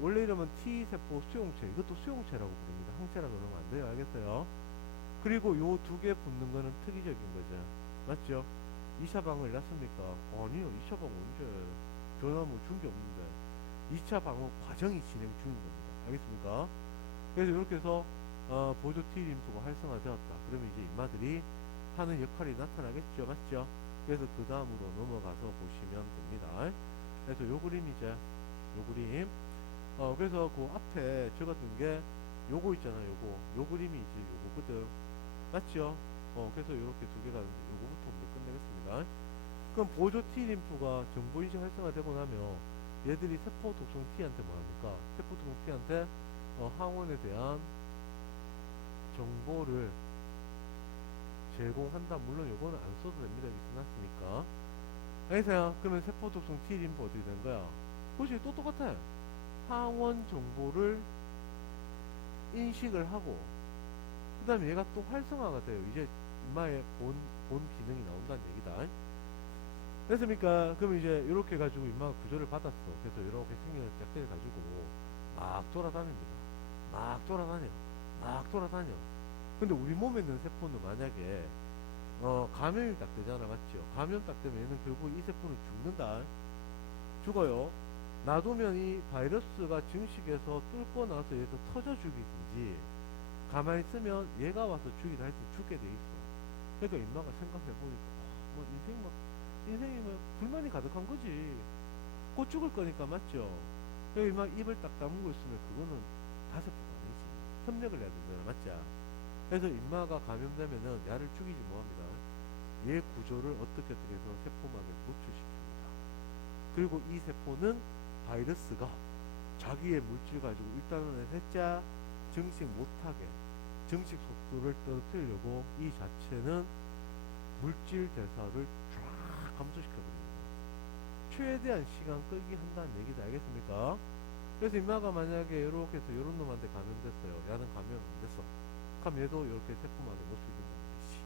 원래 이러면 T세포 수용체, 이것도 수용체라고 부릅니다. 항체라 그러면 안 돼요. 알겠어요? 그리고 요 두 개 붙는 거는 특이적인 거죠. 맞죠? 2차 방어를 났습니까? 아니요. 2차 방어 언제? 전화 뭐 준 게 없는데. 2차 방어 과정이 진행 중인 겁니다. 알겠습니까? 그래서 이렇게 해서 보조 T 림프가 활성화되었다. 그러면 이제 인마들이 하는 역할이 나타나겠죠. 맞죠? 그래서 그 다음으로 넘어가서 보시면 됩니다. 그래서 요 그림이죠. 요 그림. 그래서 그 앞에 적었던 게 요거 있잖아요. 요 그림이 이제 요거거든. 맞죠? 그래서 요렇게 두 개가 있는데 요거부터 먼저 끝내겠습니다. 그럼 보조 T 림프가 정보인식 활성화되고 나면 얘들이 세포 독성 T한테 뭐합니까? 세포 독성 T한테 항원에 대한 정보를 제공한다. 물론 요거는 안 써도 됩니다. 여기 써놨으니까. 알겠어요? 그러면 세포 독성 T 림프 어떻게 된 거야? 그것이 또 똑같아. 항원 정보를 인식을 하고 그 다음에 얘가 또 활성화가 돼요. 이제 인마의 본 기능이 나온다는 얘기다. 됐습니까? 그럼 이제 이렇게 가지고 인마가 구조를 받았어. 그래서 이렇게 생겨서 짝대를 가지고 막 돌아다닙니다. 막 돌아다녀. 근데 우리 몸에 있는 세포는 만약에 감염이 딱 되잖아. 맞죠? 감염 딱 되면 얘는 결국 이 세포는 죽는다. 죽어요. 놔두면 이 바이러스가 증식해서 뚫고 나서 얘도 터져 죽이든지 가만히 있으면 얘가 와서 죽이다 할때 죽게 돼 있어. 그러니까 인마가 생각해보니까 뭐 인생이 뭐 불만이 가득한 거지. 곧 죽을 거니까. 맞죠? 여기 막 입을 딱 다물고 있으면 그거는 다세포가 아니지. 협력을 해야 된다. 맞죠? 그래서 인마가 감염되면은 야를 죽이지 뭐합니다. 얘 구조를 어떻게 해서 세포막에 노출시킵니다. 그리고 이 세포는 바이러스가 자기의 물질 가지고 일단은 했자 증식 못하게 증식 속도를 떨어뜨리려고 이 자체는 물질 대사를 쫙 감소시켜버립니다. 최대한 시간 끌기 한다는 얘기다. 알겠습니까? 그래서 인마가 만약에 이렇게 해서 이런 놈한테 감염됐어요. 야는 감염 안 됐어. 그럼 얘도 이렇게 세포막에 노출된다는 뜻이.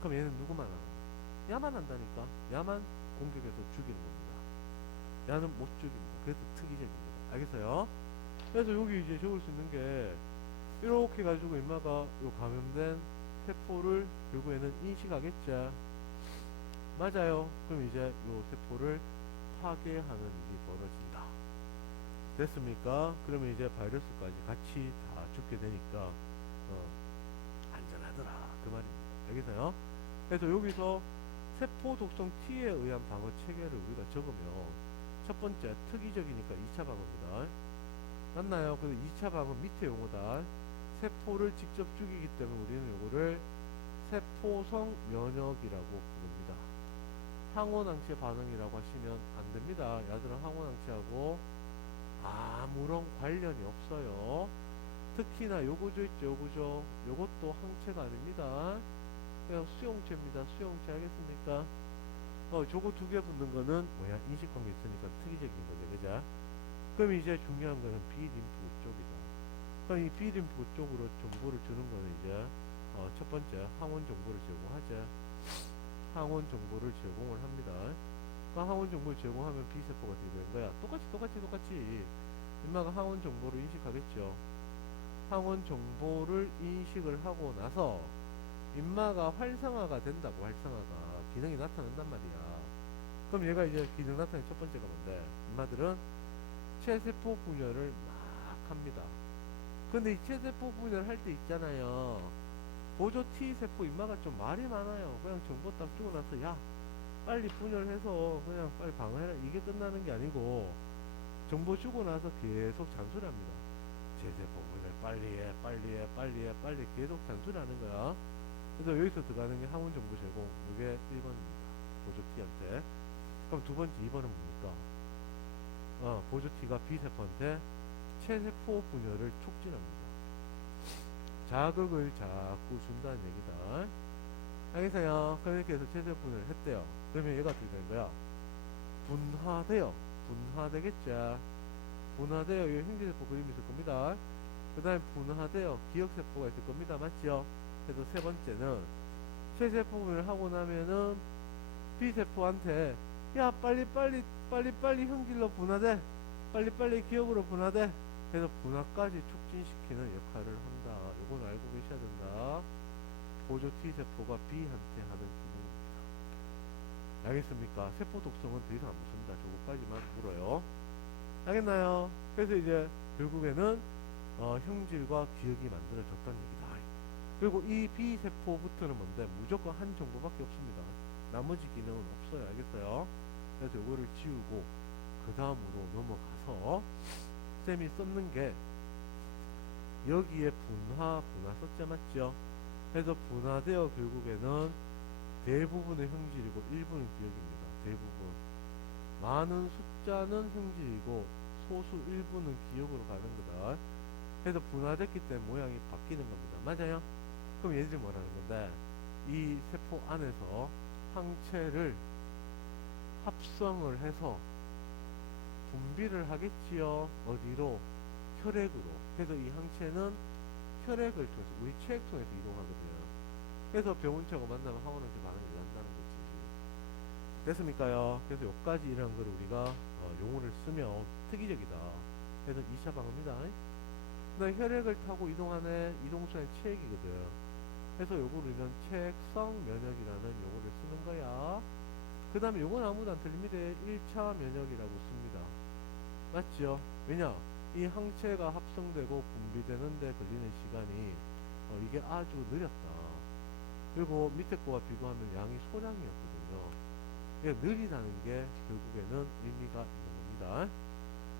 그럼 얘는 누구만 하나? 야만 한다니까. 야만 공격해서 죽이는 겁니다. 야는 못 죽입니다. 그래서 특이적입니다. 알겠어요? 그래서 여기 이제 적을 수 있는 게 이렇게 가지고 인마가 요 감염된 세포를 결국에는 인식하겠죠. 맞아요. 그럼 이제 요 세포를 파괴하는 일이 벌어진다. 됐습니까? 그러면 이제 바이러스까지 같이 다 죽게 되니까 안전하더라. 그 말입니다. 알겠어요? 그래서 여기서 세포 독성 T에 의한 방어 체계를 우리가 적으면 첫 번째, 특이적이니까 2차 방어입니다. 맞나요? 그래서 2차 방어 밑에 용어다. 세포를 직접 죽이기 때문에 우리는 요거를 세포성 면역이라고 부릅니다. 항원항체 반응이라고 하시면 안 됩니다. 야들은 항원항체하고 아무런 관련이 없어요. 특히나 요 구조 있죠, 요 구조. 요것도 항체가 아닙니다. 그냥 수용체입니다. 수용체. 알겠습니까? 저거 두 개 붙는 거는 뭐야? 인식관계 있으니까 특이적인 거죠. 그죠? 그럼 이제 중요한 거는 B림프 쪽이다. 그럼 이 B림프 쪽으로 정보를 주는 거는 이제 첫 번째 항원 정보를 제공하죠. 항원 정보를 제공을 합니다. 항원 정보를 제공하면 B세포가 어떻게 되는 거야? 똑같이 인마가 항원 정보를 인식하겠죠. 항원 정보를 인식을 하고 나서 인마가 활성화가 된다고. 활성화가 기능이 나타난단 말이야. 그럼 얘가 이제 기능 나타내는 첫 번째가 뭔데? 인마들은 체세포 분열을 막 합니다. 근데 이 체세포 분열 할 때 있잖아요, 보조 T세포 인마가 좀 말이 많아요. 그냥 정보 딱 주고 나서 야 빨리 분열해서 그냥 빨리 방어해라, 이게 끝나는 게 아니고 정보 주고 나서 계속 잔소리합니다. 제세포 분열 빨리 해 빨리 해 빨리 해 빨리, 계속 잔소리하는 거야. 그래서 여기서 들어가는 게 항원 정보 제공, 이게 1번입니다. 보조 T한테. 그럼 두 번째 2번은 뭡니까? 보조 T가 B세포한테 체세포 분열을 촉진합니다. 자극을 자꾸 준다는 얘기다. 알겠어요? 그럼 이렇게 해서 체세포 분열을 했대요. 그러면 얘가 어떻게 되는 거야? 분화돼요. 분화되겠죠. 분화돼요. 이 형제세포 그림이 있을 겁니다. 그 다음에 분화돼요. 기억세포가 있을 겁니다. 맞죠? 그래서 세 번째는 체세포 분열을 하고 나면은 B세포한테 야 빨리 형질로 분화돼, 빨리 기억으로 분화돼, 그래서 분화까지 촉진시키는 역할을 한다. 요건 알고 계셔야 된다. 보조 T세포가 B한테 하는 기능입니다. 알겠습니까? 세포 독성은 더 이상 안 묻습니다. 저거까지만 물어요. 알겠나요? 그래서 이제 결국에는 형질과 기억이 만들어졌다는 얘기다. 그리고 이 B세포부터는 뭔데? 무조건 한 정보밖에 없습니다. 나머지 기능은 없어요. 알겠어요? 그래서 요거를 지우고 그 다음으로 넘어가서 쌤이 썼는 게 여기에 분화 썼죠. 맞죠? 그래서 분화되어 결국에는 대부분의 형질이고 일부는 기억입니다. 대부분. 많은 숫자는 형질이고 소수 일부는 기억으로 가는 거다. 그래서 분화됐기 때문에 모양이 바뀌는 겁니다. 맞아요? 그럼 얘들이 뭐라는 건데, 이 세포 안에서 항체를 합성을 해서 분비를 하겠지요. 어디로? 혈액으로. 그래서 이 항체는 혈액을 통해서, 우리 체액 통해서 이동하거든요. 그래서 병원체하고 만나면 항원항체 반응이 일어난다는 거지. 됐습니까요? 그래서 여기까지 이런 걸 우리가 용어를 쓰면 특이적이다. 그래서 2차 방어입니다. 그 혈액을 타고 이동하는 이동수의 체액이거든. 그래서 요거를 우리는 체액성 면역이라는 용어를 쓰는 거야. 그 다음에 요건 아무도 안 틀립니다. 1차 면역이라고 씁니다. 맞죠? 왜냐? 이 항체가 합성되고 분비되는데 걸리는 시간이 이게 아주 느렸다. 그리고 밑에 거와 비교하면 양이 소량이었거든요. 이게 느리다는 게 결국에는 의미가 있는 겁니다.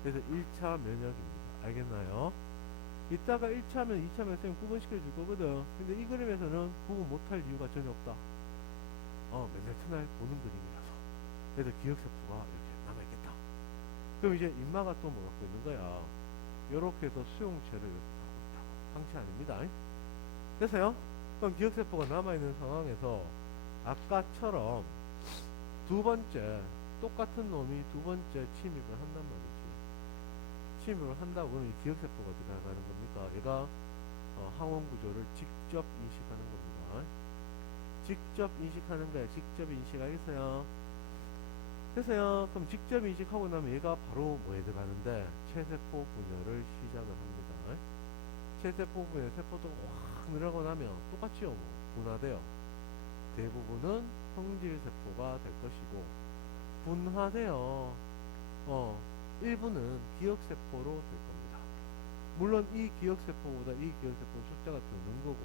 그래서 1차 면역입니다. 알겠나요? 이따가 1차면 2차면 쌤 구분시켜 줄 거거든. 근데 이 그림에서는 구분 못할 이유가 전혀 없다. 맨날 첫날 보는 그림이라서. 그래서 기억세포가 이렇게 남아있겠다. 그럼 이제 인마가 또 뭐 갖고 있는 거야? 요렇게 해서 수용체를 이렇게 하고 있다고. 항체 아닙니다. 됐어요? 그럼 기억세포가 남아있는 상황에서 아까처럼 두 번째, 똑같은 놈이 두 번째 침입을 한단 말이지. 침입을 한다고 그러면 이 기억세포가 들어가는 겁니까? 얘가 항원 구조를 직접 인식하는 겁니다. 직접 인식하는 거야. 직접 인식. 알겠어요? 됐어요? 그럼 직접 인식하고 나면 얘가 바로 뭐에 들어가는데? 체세포 분열을 시작을 합니다. 체세포 분열, 세포도 확 늘어나고 나면 똑같이요. 뭐 분화돼요. 대부분은 형질세포가 될 것이고, 분화돼요. 일부는 기억세포로 될 겁니다. 물론 이 기억세포보다 이 기억세포 숫자가 더 는 거고,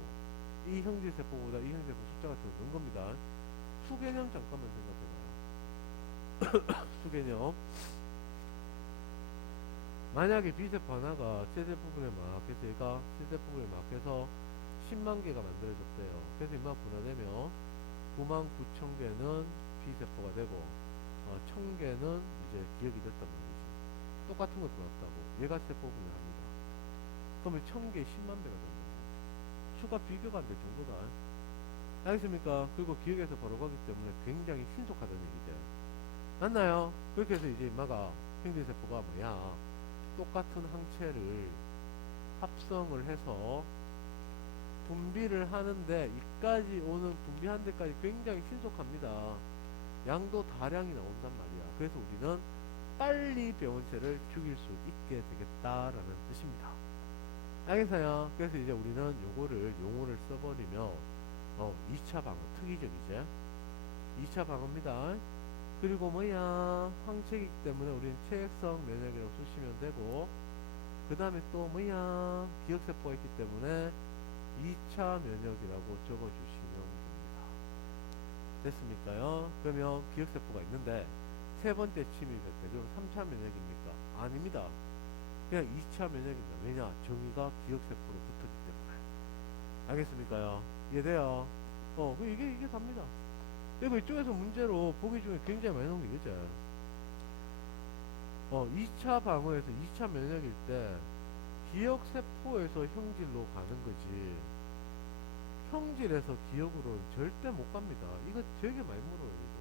이 형질세포보다 이 형질세포 숫자가 더 는 겁니다. 수개념 잠깐만 생각해봐요. 수개념. 만약에 B세포 하나가 체세포 분에 막 해서 얘가 체세포 분에 막 해서 10만 개가 만들어졌대요. 그래서 이만 분화되면 99,000개는 B세포가 되고 1,000개는 이제 기억이 됐단 말이지. 똑같은 걸 들어왔다고. 얘가 세포 분열합니다. 그러면 1,000개 10만 배가 되는 거예요. 수가 비교가 안 될 정도다. 알겠습니까? 그리고 기억에서 바로 가기 때문에 굉장히 신속하다는 얘기죠. 맞나요? 그렇게 해서 이제 인마가 형질세포가 뭐야? 똑같은 항체를 합성을 해서 분비를 하는데, 이까지 오는 분비하는 데까지 굉장히 신속합니다. 양도 다량이 나온단 말이야. 그래서 우리는 빨리 병원체를 죽일 수 있게 되겠다라는 뜻입니다. 알겠어요? 그래서 이제 우리는 요거를 용어를 써버리면 2차 방어 특이적이죠. 2차 방어입니다. 그리고 뭐야, 항체이기 때문에 우리는 체액성 면역이라고 쓰시면 되고, 그 다음에 또 뭐야, 기억세포가 있기 때문에 2차 면역이라고 적어주시면 됩니다. 됐습니까요? 그러면 기억세포가 있는데 세 번째 침입할 때 그럼 3차 면역입니까? 아닙니다. 그냥 2차 면역입니다. 왜냐? 정의가 기억세포로 붙었기 때문에. 알겠습니까요? 이해돼요? 이게 답니다. 그리고 이쪽에서 문제로 보기 중에 굉장히 많이 나온 게 이거죠. 2차 방어에서 2차 면역일 때 기억세포에서 형질로 가는 거지 형질에서 기억으로는 절대 못 갑니다. 이거 되게 많이 물어요.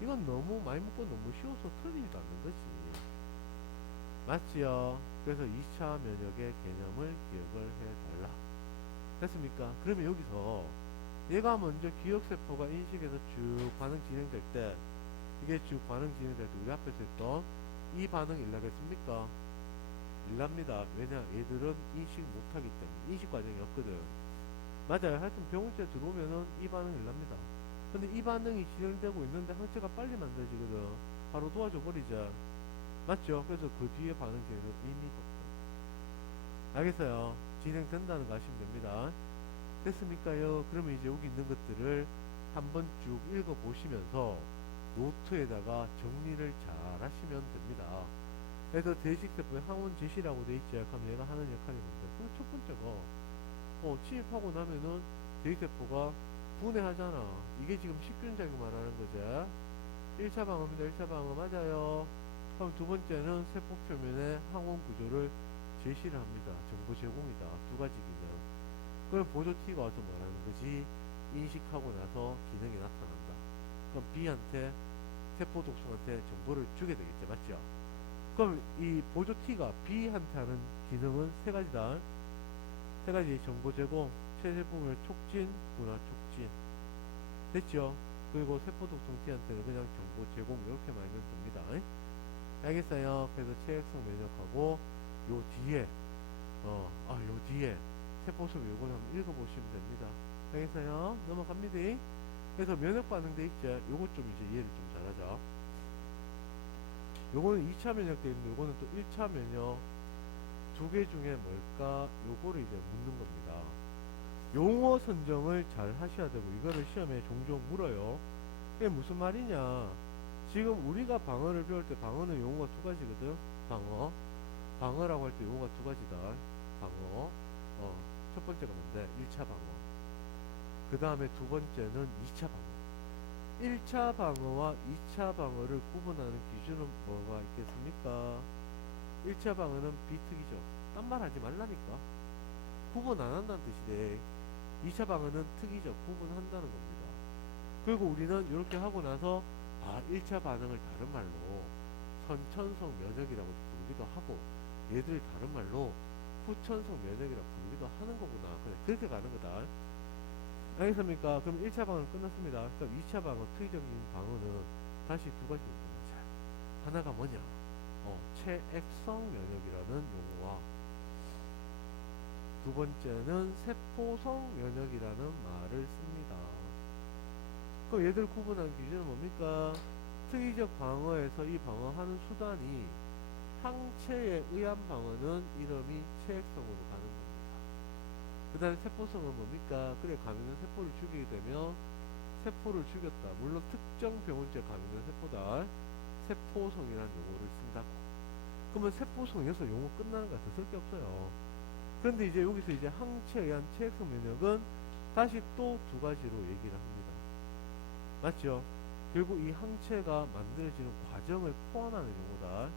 이건 너무 많이 묻고 너무 쉬워서 틀리지도 않는 거지. 맞지요? 그래서 2차 면역의 개념을 기억을 해달라. 됐습니까? 그러면 여기서 얘가 먼저 기억세포가 인식해서 쭉 반응 진행될 때 이게 쭉 반응 진행될 때 우리 앞에서 했던 이 반응 일라겠습니까? 일랍니다. 왜냐? 얘들은 인식 못하기 때문에 인식 과정이 없거든. 맞아요. 하여튼 병원체 들어오면은 이 반응 일랍니다. 근데 이 반응이 진행되고 있는데 항체가 빨리 만들어지거든. 바로 도와줘 버리자. 맞죠? 그래서 그 뒤에 반응 진행은 의미가 없다. 알겠어요? 진행된다는 거 아시면 됩니다. 됐습니까요? 그러면 이제 여기 있는 것들을 한번 쭉 읽어보시면서 노트에다가 정리를 잘 하시면 됩니다. 그래서 대식세포의 항원 제시라고 돼 있지. 그럼 얘가 하는 역할이 뭔데? 그 첫 번째가 침입하고 나면은 대식세포가 분해하잖아. 이게 지금 식균작용 말하는 거죠. 1차 방어입니다. 1차 방어 맞아요. 그럼 두 번째는 세포 표면의 항원 구조를 제시를 합니다. 정보 제공이다. 두 가지 기능. 그럼 보조 T가 와서 말하는 거지. 인식하고 나서 기능이 나타난다. 그럼 B한테 세포 독성한테 정보를 주게 되겠죠. 맞죠? 그럼 이 보조 T가 B한테 하는 기능은 세 가지다. 세 가지 정보 제공, 체세포물 촉진, 분화 촉진. 됐죠? 그리고 세포 독성 T한테는 그냥 정보 제공 이렇게 말하면 됩니다. 알겠어요? 그래서 체액성 면역하고 요 뒤에 요 뒤에 세포수 요거는 한번 읽어보시면 됩니다. 알겠어요? 넘어갑니다. 그래서 면역 반응 돼 있죠? 요것 좀 이제 이해를 좀 잘하자. 요거는 2차 면역 돼 있는데 요거는 또 1차 면역 두 개 중에 뭘까? 요거를 이제 묻는 겁니다. 용어 선정을 잘 하셔야 되고 이거를 시험에 종종 물어요. 이게 무슨 말이냐? 지금 우리가 방어를 배울 때 방어는 용어가 두 가지거든. 방어라고 할 때 용어가 두 가지다. 방어. 첫 번째가 뭔데? 1차 방어. 그 다음에 두 번째는 2차 방어. 1차 방어와 2차 방어를 구분하는 기준은 뭐가 있겠습니까? 1차 방어는 비특이죠. 딴 말 하지 말라니까. 구분 안 한다는 뜻이래. 2차 방어는 특이적, 구분한다는 겁니다. 그리고 우리는 이렇게 하고 나서 1차 반응을 다른 말로 선천성 면역이라고 부르기도 하고 얘들을 다른 말로 후천성 면역이라고 부르기도 하는 거구나. 그래, 그렇게 가는 거다. 알겠습니까? 그럼 1차 방어는 끝났습니다. 그럼 2차 방어, 특이적인 방어는 다시 두 가지 있습니다. 하나가 뭐냐? 체액성 면역이라는 용어와 두 번째는 세포성 면역이라는 말을 씁니다. 그럼 얘들 구분하는 기준은 뭡니까? 특이적 방어에서 이 방어하는 수단이 항체에 의한 방어는 이름이 체액성으로 가는 겁니다. 그 다음에 세포성은 뭡니까? 그래, 감염된 세포를 죽이게 되면 세포를 죽였다. 물론 특정 병원체 감염된 세포다. 세포성이라는 용어를 쓴다고. 그러면 세포성에서 용어 끝나는 거야. 더 쓸 게 없어요. 그런데 이제 여기서 이제 항체에 의한 체액성 면역은 다시 또 두 가지로 얘기를 합니다. 맞죠? 결국 이 항체가 만들어지는 과정을 포함하는 용어다.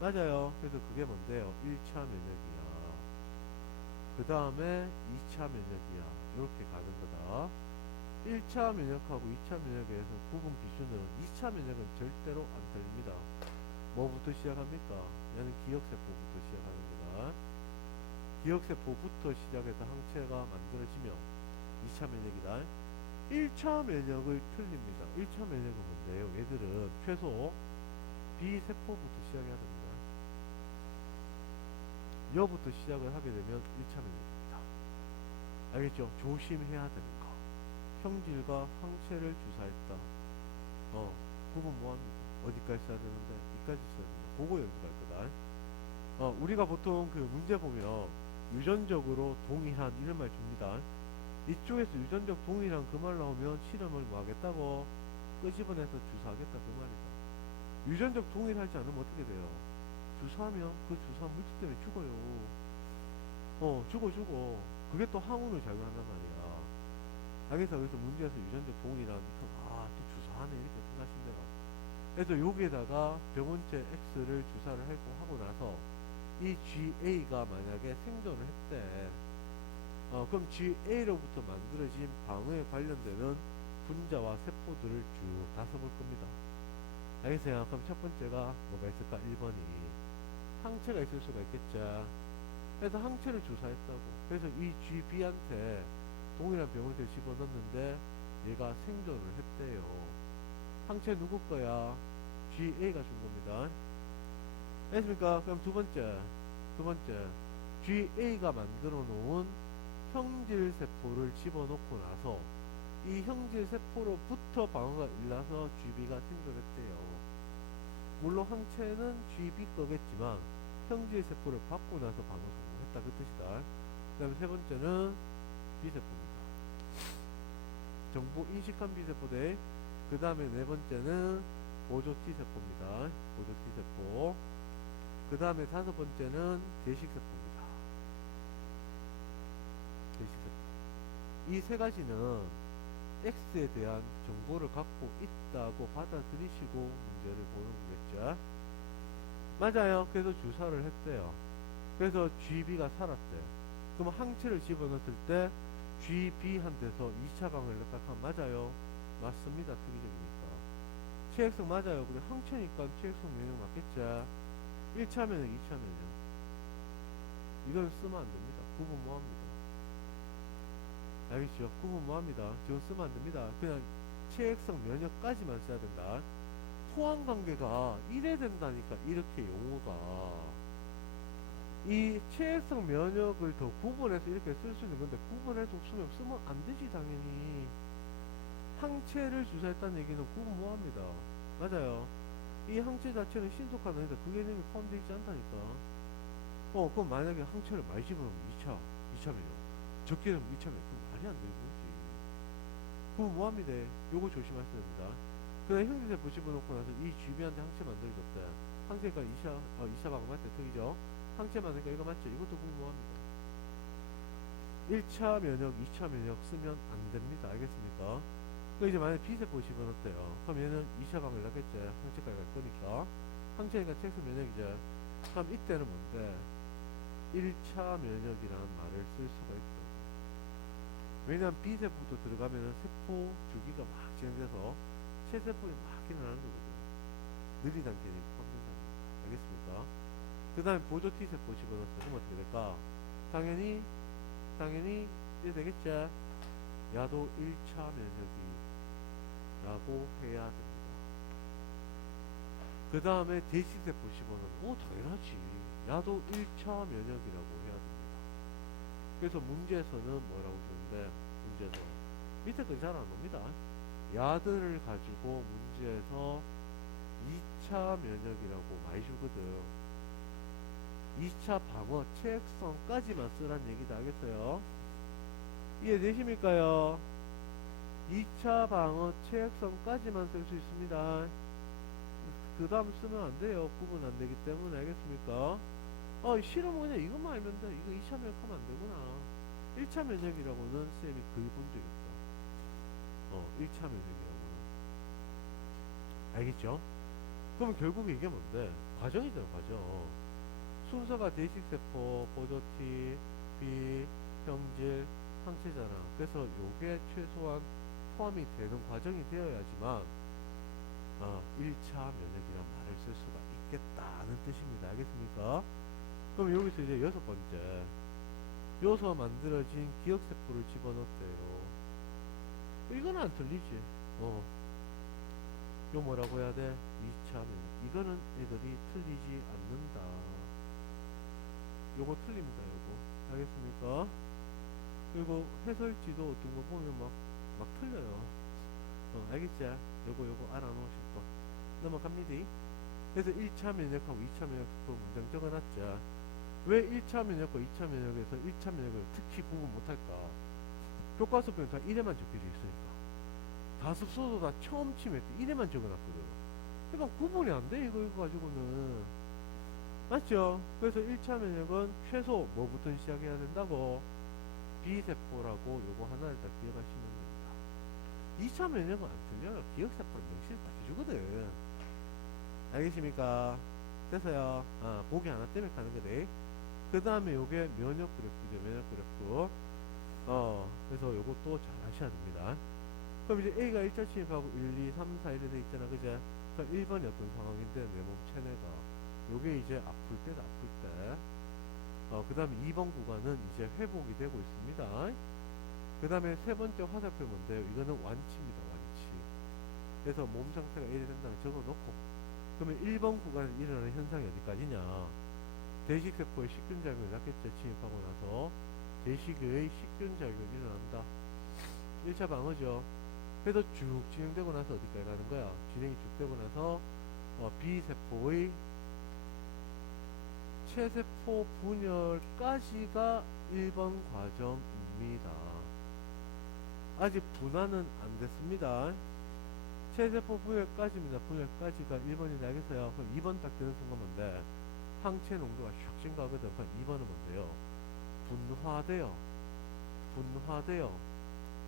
맞아요. 그래서 그게 뭔데요? 1차 면역이야. 그 다음에 2차 면역이야. 이렇게 가는 거다. 1차 면역하고 2차 면역에 대해서 구분 기준은 2차 면역은 절대로 안 틀립니다. 뭐부터 시작합니까? 얘는 기억세포부터 시작하는 거다. 기억세포부터 시작해서 항체가 만들어지면 2차 면역이다. 1차 면역을 틀립니다. 1차 면역은 뭔데요? 얘들은 최소 B세포부터 시작해야 됩니다. 여부터 시작을 하게 되면 1차 면역입니다. 알겠죠? 조심해야 되는 거. 형질과 항체를 주사했다. 구분 뭐합니다. 어디까지 써야 되는데 이까지 써야 된다. 그거 연습할 거다. 우리가 보통 그 문제 보면 유전적으로 동일한 이런 말 줍니다. 이쪽에서 유전적 동일한 그 말 나오면 실험을 뭐 하겠다고 끄집어내서 주사하겠다 그 말이다. 유전적 동일하지 않으면 어떻게 돼요? 주사하면 그 주사 물질 때문에 죽어요. 죽어. 그게 또 항우를 작용한단 말이야. 알겠어? 그래서 문제에서 유전적 동일한 또 주사하네 이렇게 생각하시면 돼요. 그래서 여기에다가 병원체 X를 주사를 하고 나서 이 GA가 만약에 생존을 했대. 그럼 GA로부터 만들어진 방어에 관련되는 분자와 세포들을 쭉 다 써볼 겁니다. 알겠어요? 그럼 첫 번째가 뭐가 있을까? 1번이 항체가 있을 수가 있겠죠. 그래서 항체를 주사했다고. 그래서 이 GB한테 동일한 병원체를 집어넣었는데 얘가 생존을 했대요. 항체 누구 거야? GA가 준 겁니다. 알겠습니까? 그럼 두 번째 GA가 만들어 놓은 형질 세포를 집어넣고 나서 이 형질 세포로부터 방어가 일어나서 GB가 생존했대요. 물론 항체는 GB 거겠지만 형질 세포를 받고 나서 방어 성공했다 그 뜻이다. 그 다음에 세 번째는 B세포입니다. 정보 인식한 B세포대. 그 다음에 네 번째는 보조 T세포입니다. 보조 T세포. 그 다음에 다섯 번째는 대식세포입니다. 이 세 가지는 X에 대한 정보를 갖고 있다고 받아들이시고 문제를 보는 거겠죠. 맞아요. 그래서 주사를 했대요. 그래서 GB가 살았대. 그럼 항체를 집어넣었을 때 GB한테서 2차 방을 력각하면 맞아요. 맞습니다. 특이적이니까. 체액성 맞아요. 근데 항체니까 체액성 면역 맞겠죠. 1차 면역, 2차 면역. 이건 쓰면 안 됩니다. 구분 뭐합니다. 알겠죠? 구분 뭐합니다. 지금 쓰면 안 됩니다. 그냥 체액성 면역까지만 써야 된다. 포함 관계가 이래 된다니까. 이렇게 용어가 이 체액성 면역을 더 구분해서 이렇게 쓸 수 있는 건데 구분해서 쓰면 안 되지 당연히. 항체를 주사했다는 얘기는 구분 뭐합니다. 맞아요. 이 항체 자체는 신속하는데 그 개념이 포함되어 있지 않다니까. 그럼 만약에 항체를 많이 집어넣으면 2차 면역, 적게 되면 2차 면역. 그럼 말이 안 되는 거지. 그럼 뭐합니다. 요거 조심하셔야 됩니다. 그다음 형질세포 집어넣고 나서 이 GB한테 항체 만들어줬대. 항체가 2차 방어 맞대 특이죠. 항체 만드니까 이거 맞죠? 이것도 궁금합니다. 1차 면역, 2차 면역 쓰면 안 됩니다. 알겠습니까? 이제 만약에 B세포 집어넣었대요. 그럼 얘는 2차 방어를 하겠지. 항체까지 갈 거니까. 항체니까 체액성 면역이죠. 그럼 이때는 뭔데? 1차 면역이라는 말을 쓸 수가 있다. 왜냐면 B세포도 들어가면 세포 주기가 막 진행돼서 체세포에 막 일어나는 거거든. 느린 단계는 포함된다는 겁니다. 알겠습니까? 그 다음에 보조 T세포 집어넣었어요. 그럼 어떻게 될까? 당연히 이래 되겠죠. 야도 1차 면역이 라고 해야 됩니다. 그 다음에 대식세포 집어넣으면 당연하지. 야도 1차 면역이라고 해야 됩니다. 그래서 문제에서는 뭐라고 주는데 문제에서 밑에 건 잘 안 옵니다. 야들을 가지고 문제에서 2차 면역이라고 많이 주거든. 2차 방어 체액성까지만 쓰란 얘기다. 알겠어요? 이해되십니까요? 2차 방어 체액성까지만 쓸 수 있습니다. 그 다음 쓰면 안 돼요. 구분 안 되기 때문에. 알겠습니까? 실험 그냥 이것만 알면 돼. 이거 2차 면역하면 안 되구나. 1차 면역이라고는 쌤이 거의 본 적이 없다. 1차 면역이라고는. 알겠죠? 그러면 결국 이게 뭔데? 과정이잖아, 과정. 순서가 대식세포, 보조티, B, 형질, 항체잖아. 그래서 요게 최소한 포함이 되는 과정이 되어야지만 1차 면역이란 말을 쓸 수가 있겠다는 뜻입니다. 알겠습니까? 그럼 여기서 이제 여섯 번째, 요소 만들어진 기억세포를 집어넣었대요. 이건 안 틀리지. 요 뭐라고 해야 돼? 2차 면역. 이거는 애들이 틀리지 않는다. 요거 틀립니다. 요거 알겠습니까? 그리고 해설지도 어떤 거 보면 막 틀려요. 알겠지? 요거 알아놓으실 거. 넘어갑니다. 그래서 1차 면역하고 2차 면역 문장 적어놨죠. 왜 1차 면역과 2차 면역에서 1차 면역을 특히 구분 못할까? 교과서표는 다 1에만 적혀져 있으니까. 다습소도 다 처음 치면 1에만 적어놨거든. 그러니까 구분이 안 돼, 이거 가지고는. 맞죠? 그래서 1차 면역은 최소 뭐부터 시작해야 된다고? B세포라고 요거 하나를 딱 기억하시면 됩니다. 2차 면역은 안 틀려요. 기억세포를 명시를 딱 해주거든. 알겠습니까? 됐어요. 보기 하나 때문에 가는 거네. 그 다음에 요게 면역 그래프죠. 면역 그래프. 그래서 요것도 잘 하셔야 됩니다. 그럼 이제 A가 1차 침입하고 1, 2, 3, 4 이렇게 돼 있잖아. 그죠? 그럼 1번이 어떤 상황인데 내 몸 체내가. 요게 이제 아플 때다, 아플 때. 그 다음에 2번 구간은 이제 회복이 되고 있습니다. 그 다음에 세 번째 화살표 뭔데요? 이거는 완치입니다, 완치. 그래서 몸 상태가 이래 된다는 적어 놓고. 그러면 1번 구간에 일어나는 현상이 어디까지냐? 대식세포의 식균작용이 났겠죠. 침입하고 나서. 대식의 식균작용이 일어난다. 1차 방어죠. 그래서 쭉 진행되고 나서 어디까지 가는 거야? 진행이 쭉 되고 나서 B세포의 체세포 분열까지가 1번 과정입니다. 아직 분화는 안 됐습니다. 체세포 분열까지입니다. 분열까지가 1번이 알겠어요. 그럼 2번 딱 되는 순간 뭔데? 항체 농도가 슉 증가하거든. 그럼 2번은 뭔데요? 분화되어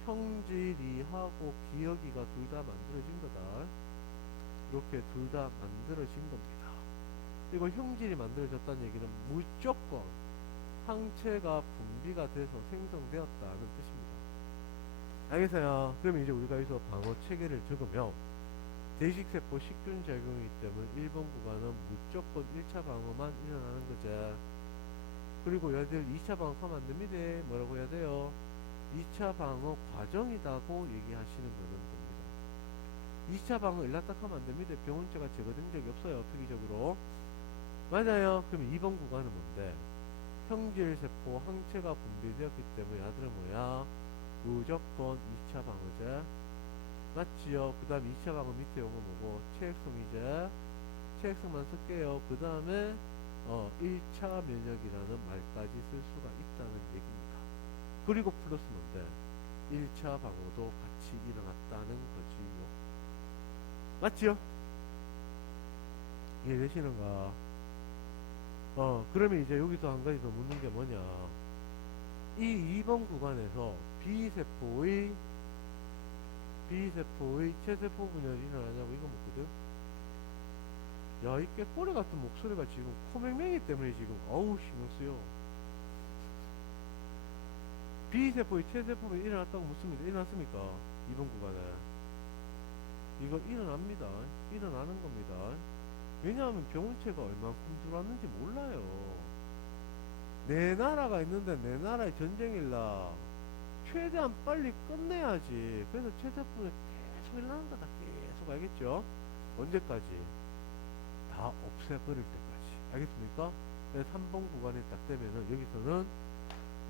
형질이하고 기억이가 둘 다 만들어진 거다. 이렇게 둘 다 만들어진 겁니다. 그리고 형질이 만들어졌다는 얘기는 무조건 항체가 분비가 돼서 생성되었다는 뜻입니다. 알겠어요? 그러면 이제 우리가 여기서 방어 체계를 적으면 대식세포 식균 작용이기 때문에 1번 구간은 무조건 1차 방어만 일어나는 거죠. 그리고 얘들 2차 방어하면 안 됩니다. 뭐라고 해야 돼요? 2차 방어 과정이라고 얘기하시는 거는 됩니다. 2차 방어 일났다 하면 안 됩니다. 병원체가 제거된 적이 없어요. 특이적으로. 맞아요. 그럼 2번 구간은 뭔데? 형질세포 항체가 분비되었기 때문에 얘들은 뭐야? 무조건 2차 방어제. 맞지요? 그 다음 2차 방어 밑에 요거 뭐고? 체액성이제. 체액성만 쓸게요. 그 다음에 1차 면역이라는 말까지 쓸 수가 있다는 얘기입니다. 그리고 플러스 뭔데? 1차 방어도 같이 일어났다는 거지요. 맞지요? 이해되시는가? 그러면 이제 여기서 한 가지 더 묻는 게 뭐냐? 이 2번 구간에서 B세포의 체세포 분열이 일어나냐고 이거 묻거든? 야, 이 꾀꼬리 같은 목소리가 지금 코맹맹이 때문에 지금 어우 신경 쓰여. B세포의 체세포 분열이 일어났다고 묻습니다. 일어났습니까? 2번 구간에. 이거 일어납니다. 일어나는 겁니다. 왜냐하면 병원체가 얼만큼 들어왔는지 몰라요. 내 나라가 있는데 내 나라에 전쟁일라 최대한 빨리 끝내야지. 그래서 체세포는 계속 일어나는 거다. 계속. 알겠죠? 언제까지? 다 없애버릴 때까지. 알겠습니까? 3번 구간에 딱 되면은 여기서는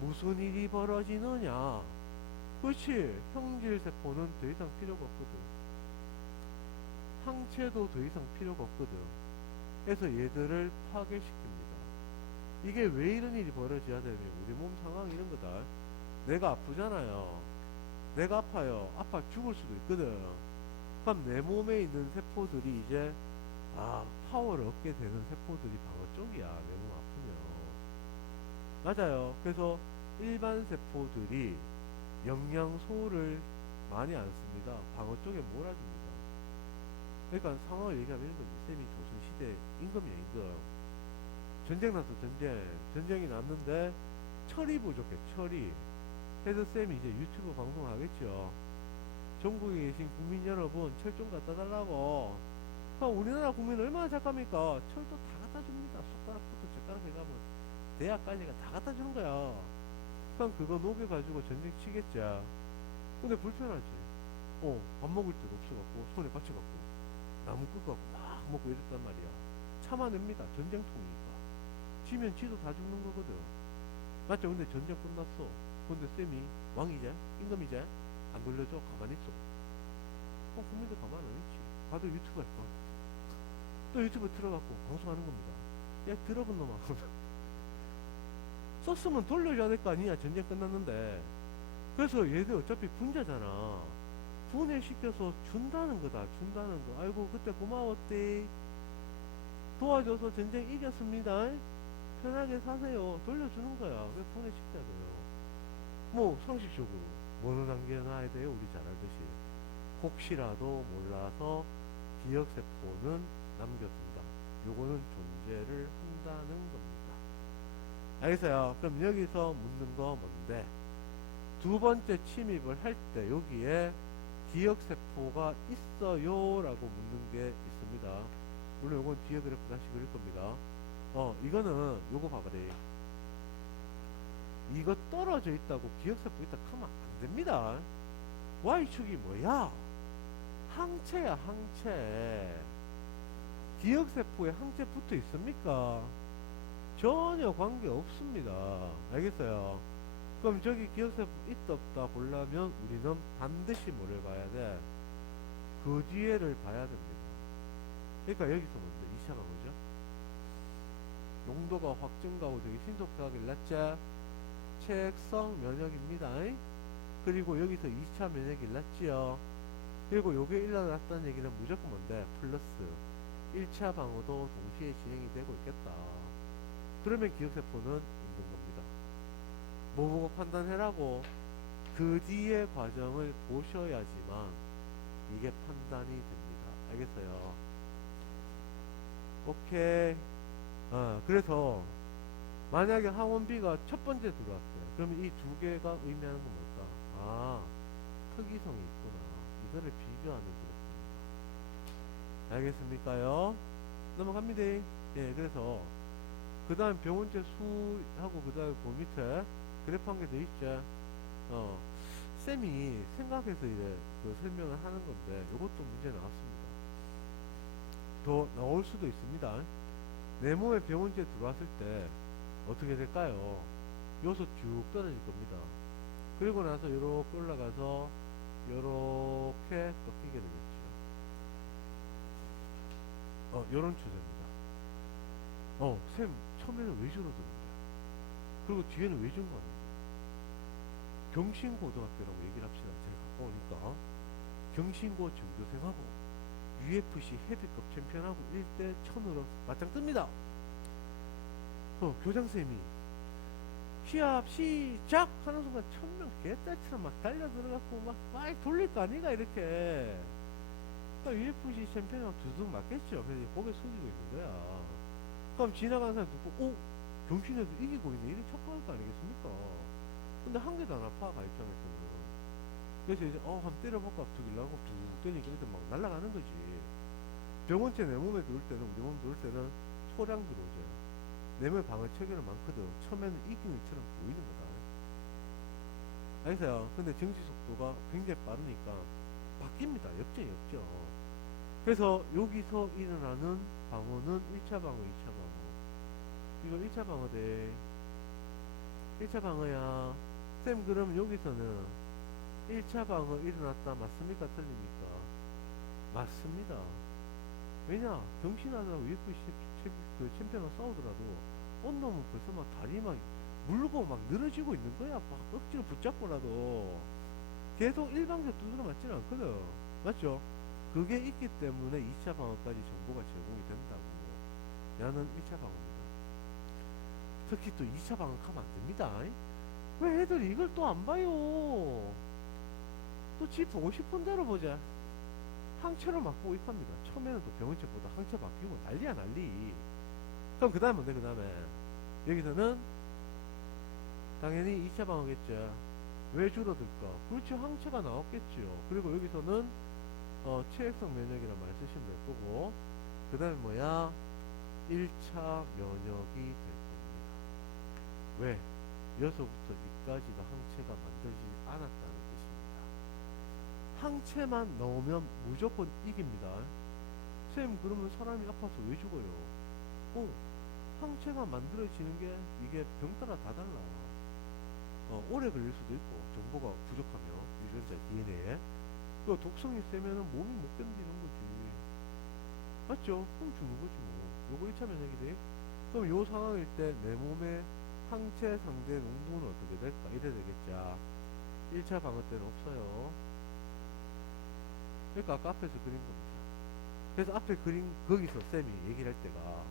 무슨 일이 벌어지느냐? 그렇지. 형질세포는 더 이상 필요가 없거든. 항체도 더 이상 필요가 없거든. 그래서 얘들을 파괴시킵니다. 이게 왜 이런 일이 벌어져야 되면 우리 몸 상황 이런 거다. 내가 아프잖아요. 내가 아파요. 아파 죽을 수도 있거든. 그럼 내 몸에 있는 세포들이 이제 파워를 얻게 되는 세포들이 방어 쪽이야. 내 몸 아프면. 맞아요. 그래서 일반 세포들이 영양소를 많이 안 씁니다. 방어 쪽에 몰아줍니다. 그러니까 상황을 얘기하면 이런 거지. 쌤이 조선시대 임금이야, 임금. 전쟁 났어, 전쟁이 났는데 철이 부족해, 철이. 그래서 쌤이 이제 유튜브 방송을 하겠죠. 전국에 계신 국민 여러분, 철 좀 갖다 달라고. 그럼 우리나라 국민 얼마나 착합니까? 철도 다 갖다 줍니다. 숟가락부터 젓가락 해가면 대학까지가 다 갖다 주는 거야. 그럼 그거 녹여가지고 전쟁 치겠지. 근데 불편하지. 밥 먹을 데도 없어갖고, 손에 받쳐갖고. 나무 끄고 막 먹고 이랬단 말이야. 참아냅니다. 전쟁통이니까. 지면 지도 다 죽는 거거든. 맞죠? 근데 전쟁 끝났어. 근데 쌤이 왕이제? 임금이제? 안 돌려줘? 가만히 있어. 국민들 가만 안 있지. 다들 유튜브 할 거야. 또 유튜브 틀어갖고 방송하는 겁니다. 야, 들어본 놈아. 썼으면 돌려줘야 될 거 아니냐. 전쟁 끝났는데. 그래서 얘들 어차피 분자잖아. 분해시켜서 준다는 거다. 준다는 거. 아이고, 그때 고마웠대. 도와줘서 전쟁 이겼습니다. 편하게 사세요. 돌려주는 거야. 왜 분해시켜야 돼요? 뭐, 상식적으로. 뭐는 남겨놔야 돼요? 우리 잘 알듯이. 혹시라도 몰라서 기억세포는 남겨둔다. 요거는 존재를 한다는 겁니다. 알겠어요? 그럼 여기서 묻는 거 뭔데? 두 번째 침입을 할 때 여기에 기억세포가 있어요? 라고 묻는 게 있습니다. 물론 요건 뒤에 그래프 다시 그릴 겁니다. 이거는 요거 봐봐리. 이거 떨어져 있다고 기억세포 있다 하면 안 됩니다. Y축이 뭐야? 항체야, 항체. 기억세포에 항체 붙어 있습니까? 전혀 관계 없습니다. 알겠어요? 그럼 저기 기억세포 있다 없다 보려면 우리는 반드시 뭐를 봐야 돼? 그 뒤에를 봐야 됩니다. 그러니까 여기서 뭔데? 2차 방어죠? 용도가 확 증가하고 되게 신속하게 일났죠? 체액성 면역입니다. 그리고 여기서 2차 면역이 일났지요? 그리고 요게 일어났다는 얘기는 무조건 뭔데? 플러스 1차 방어도 동시에 진행이 되고 있겠다. 그러면 기억세포는 있는 겁니다. 뭐 보고 판단해라고? 그 뒤의 과정을 보셔야지만 이게 판단이 됩니다. 알겠어요? 오케이. 그래서 만약에 항원비가 첫 번째 들어왔어요. 그러면 이 두 개가 의미하는 건 뭘까? 특이성이 있구나. 이거를 비교하는 그래프입니다. 알겠습니까요? 넘어갑니다. 예, 그래서 그 다음 병원제 수하고 그 다음에 그 밑에 그래프 한 개 더 있죠. 쌤이 생각해서 이래 그 설명을 하는 건데 이것도 문제 나왔습니다. 더 나올 수도 있습니다. 내 몸에 병원제 들어왔을 때 어떻게 될까요? 여기서 쭉 떨어질 겁니다. 그리고 나서 이렇게 올라가서 이렇게 꺾이게 되겠죠. 요런 추세입니다. 쌤 처음에는 왜 줄어드는데? 그리고 뒤에는 왜 증가하는데? 경신고등학교라고 얘기를 합시다. 제가 가까우니까. 경신고 전교생하고 UFC 헤비급 챔피언하고 1대 1000으로 맞짱 뜹니다. 교장쌤이 시합 시작 하는 순간 1000명 개딸처럼 막 달려 들어갖고 막 돌릴 거 아니가 이렇게. 그러니까 UFC 챔피언하고 두둑 맞겠죠. 그래서 고개 숙이고 있는 거야. 그럼 지나가는 사람 듣고 경신에도 이기고 있네 이렇게 착각할 거 아니겠습니까? 근데 한 개도 안 아파 가입장에서는. 그래서 이제 한번 때려볼까 두길라고 툭 때리니까 이렇게 막 날아가는 거지. 병원체 내 몸에 들어올 때는 우리 몸 들어올 때는 소량 들어오죠. 내 몸에 방어 체계는 많거든. 처음에는 이기는 것처럼 보이는 거다. 알겠어요? 근데 정지 속도가 굉장히 빠르니까 바뀝니다. 역전이 없죠. 그래서 여기서 일어나는 방어는 1차 방어, 2차 방어. 이거 1차 방어대. 1차 방어야. 쌤 그럼 여기서는 1차 방어 일어났다 맞습니까? 틀립니까? 맞습니다. 왜냐? 경신하다가 UFC 그 챔피언과 싸우더라도 놈은 벌써 막 다리 막 물고 막 늘어지고 있는 거야. 막 억지로 붙잡고라도 계속 일방적 두드려 맞지는 않거든. 맞죠? 그게 있기 때문에 2차 방어까지 정보가 제공이 된다고. 야는 1차 방어입니다. 특히 또 2차 방어 하면 안 됩니다. 왜 애들이 이걸 또 안 봐요? 또 지 보고 싶은 대로 보자. 항체로 막 보고 입합니다. 처음에는 또 병원체보다 항체 바뀌고 난리야 난리. 그럼 그 다음에 뭔데? 그 다음에 여기서는 당연히 2차 방어겠죠. 왜 줄어들까? 그렇죠. 항체가 나왔겠죠. 그리고 여기서는 체액성 면역이란 말 쓰시면 될 거고, 그 다음에 뭐야? 1차 면역이 될 겁니다. 왜? 여기서부터 이까지가 항체가 만들어지지 않았다는. 항체만 넣으면 무조건 이깁니다. 쌤, 그러면 사람이 아파서 왜 죽어요? 항체가 만들어지는 게 이게 병 따라 다 달라. 오래 걸릴 수도 있고, 정보가 부족하면, 유전자 DNA에. 그 독성이 세면은 몸이 못 견디는 거지. 맞죠? 그럼 죽는 거지 뭐. 요거 1차 면역이지. 그럼 요 상황일 때 내 몸에 항체 상대 농도는 어떻게 될까? 이래 되겠죠. 1차 방어 때는 없어요. 그러니까 아까 앞에서 그린 겁니다. 그래서 앞에 그린 거기서 쌤이 얘기를 할 때가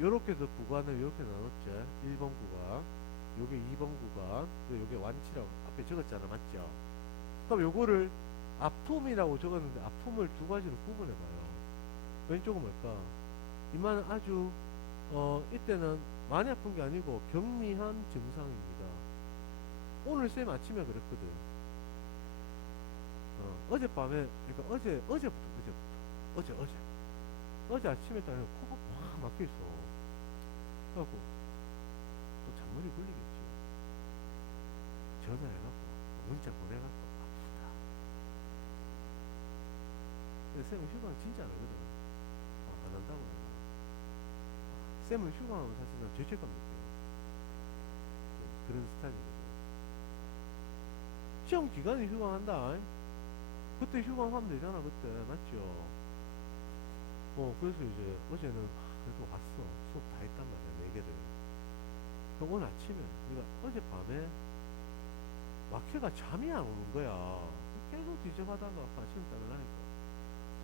요렇게 해서 구간을 요렇게 나눴죠. 1번 구간, 요게 2번 구간, 요게 완치라고 앞에 적었잖아. 맞죠? 그럼 요거를 아픔이라고 적었는데 아픔을 두 가지로 구분해봐요. 왼쪽은 뭘까? 이만은 아주 이때는 많이 아픈 게 아니고 경미한 증상입니다. 오늘 쌤 아침에 그랬거든. 어젯밤에, 그러니까 어제 아침에 딱 코가 막 막혀있어. 그래갖고 또 잔머리 굴리겠지. 전화해갖고 문자 보내갖고 아프다. 근데 쌤은 휴가는 진짜 안 하거든. 안 한다고 내가. 쌤은 휴가하면 사실 난 죄책감 느껴요. 그런 스타일이거든. 시험 기간에 휴강한다. 그때 휴강하면 되잖아. 그때 맞죠? 그래서 이제 어제는 그래도 왔어. 수업 다 했단 말이야. 4개를. 그럼 오늘 아침에 그러니까 어젯밤에 막혀가 잠이 안 오는 거야. 계속 뒤져하다가 아침에 따라가니까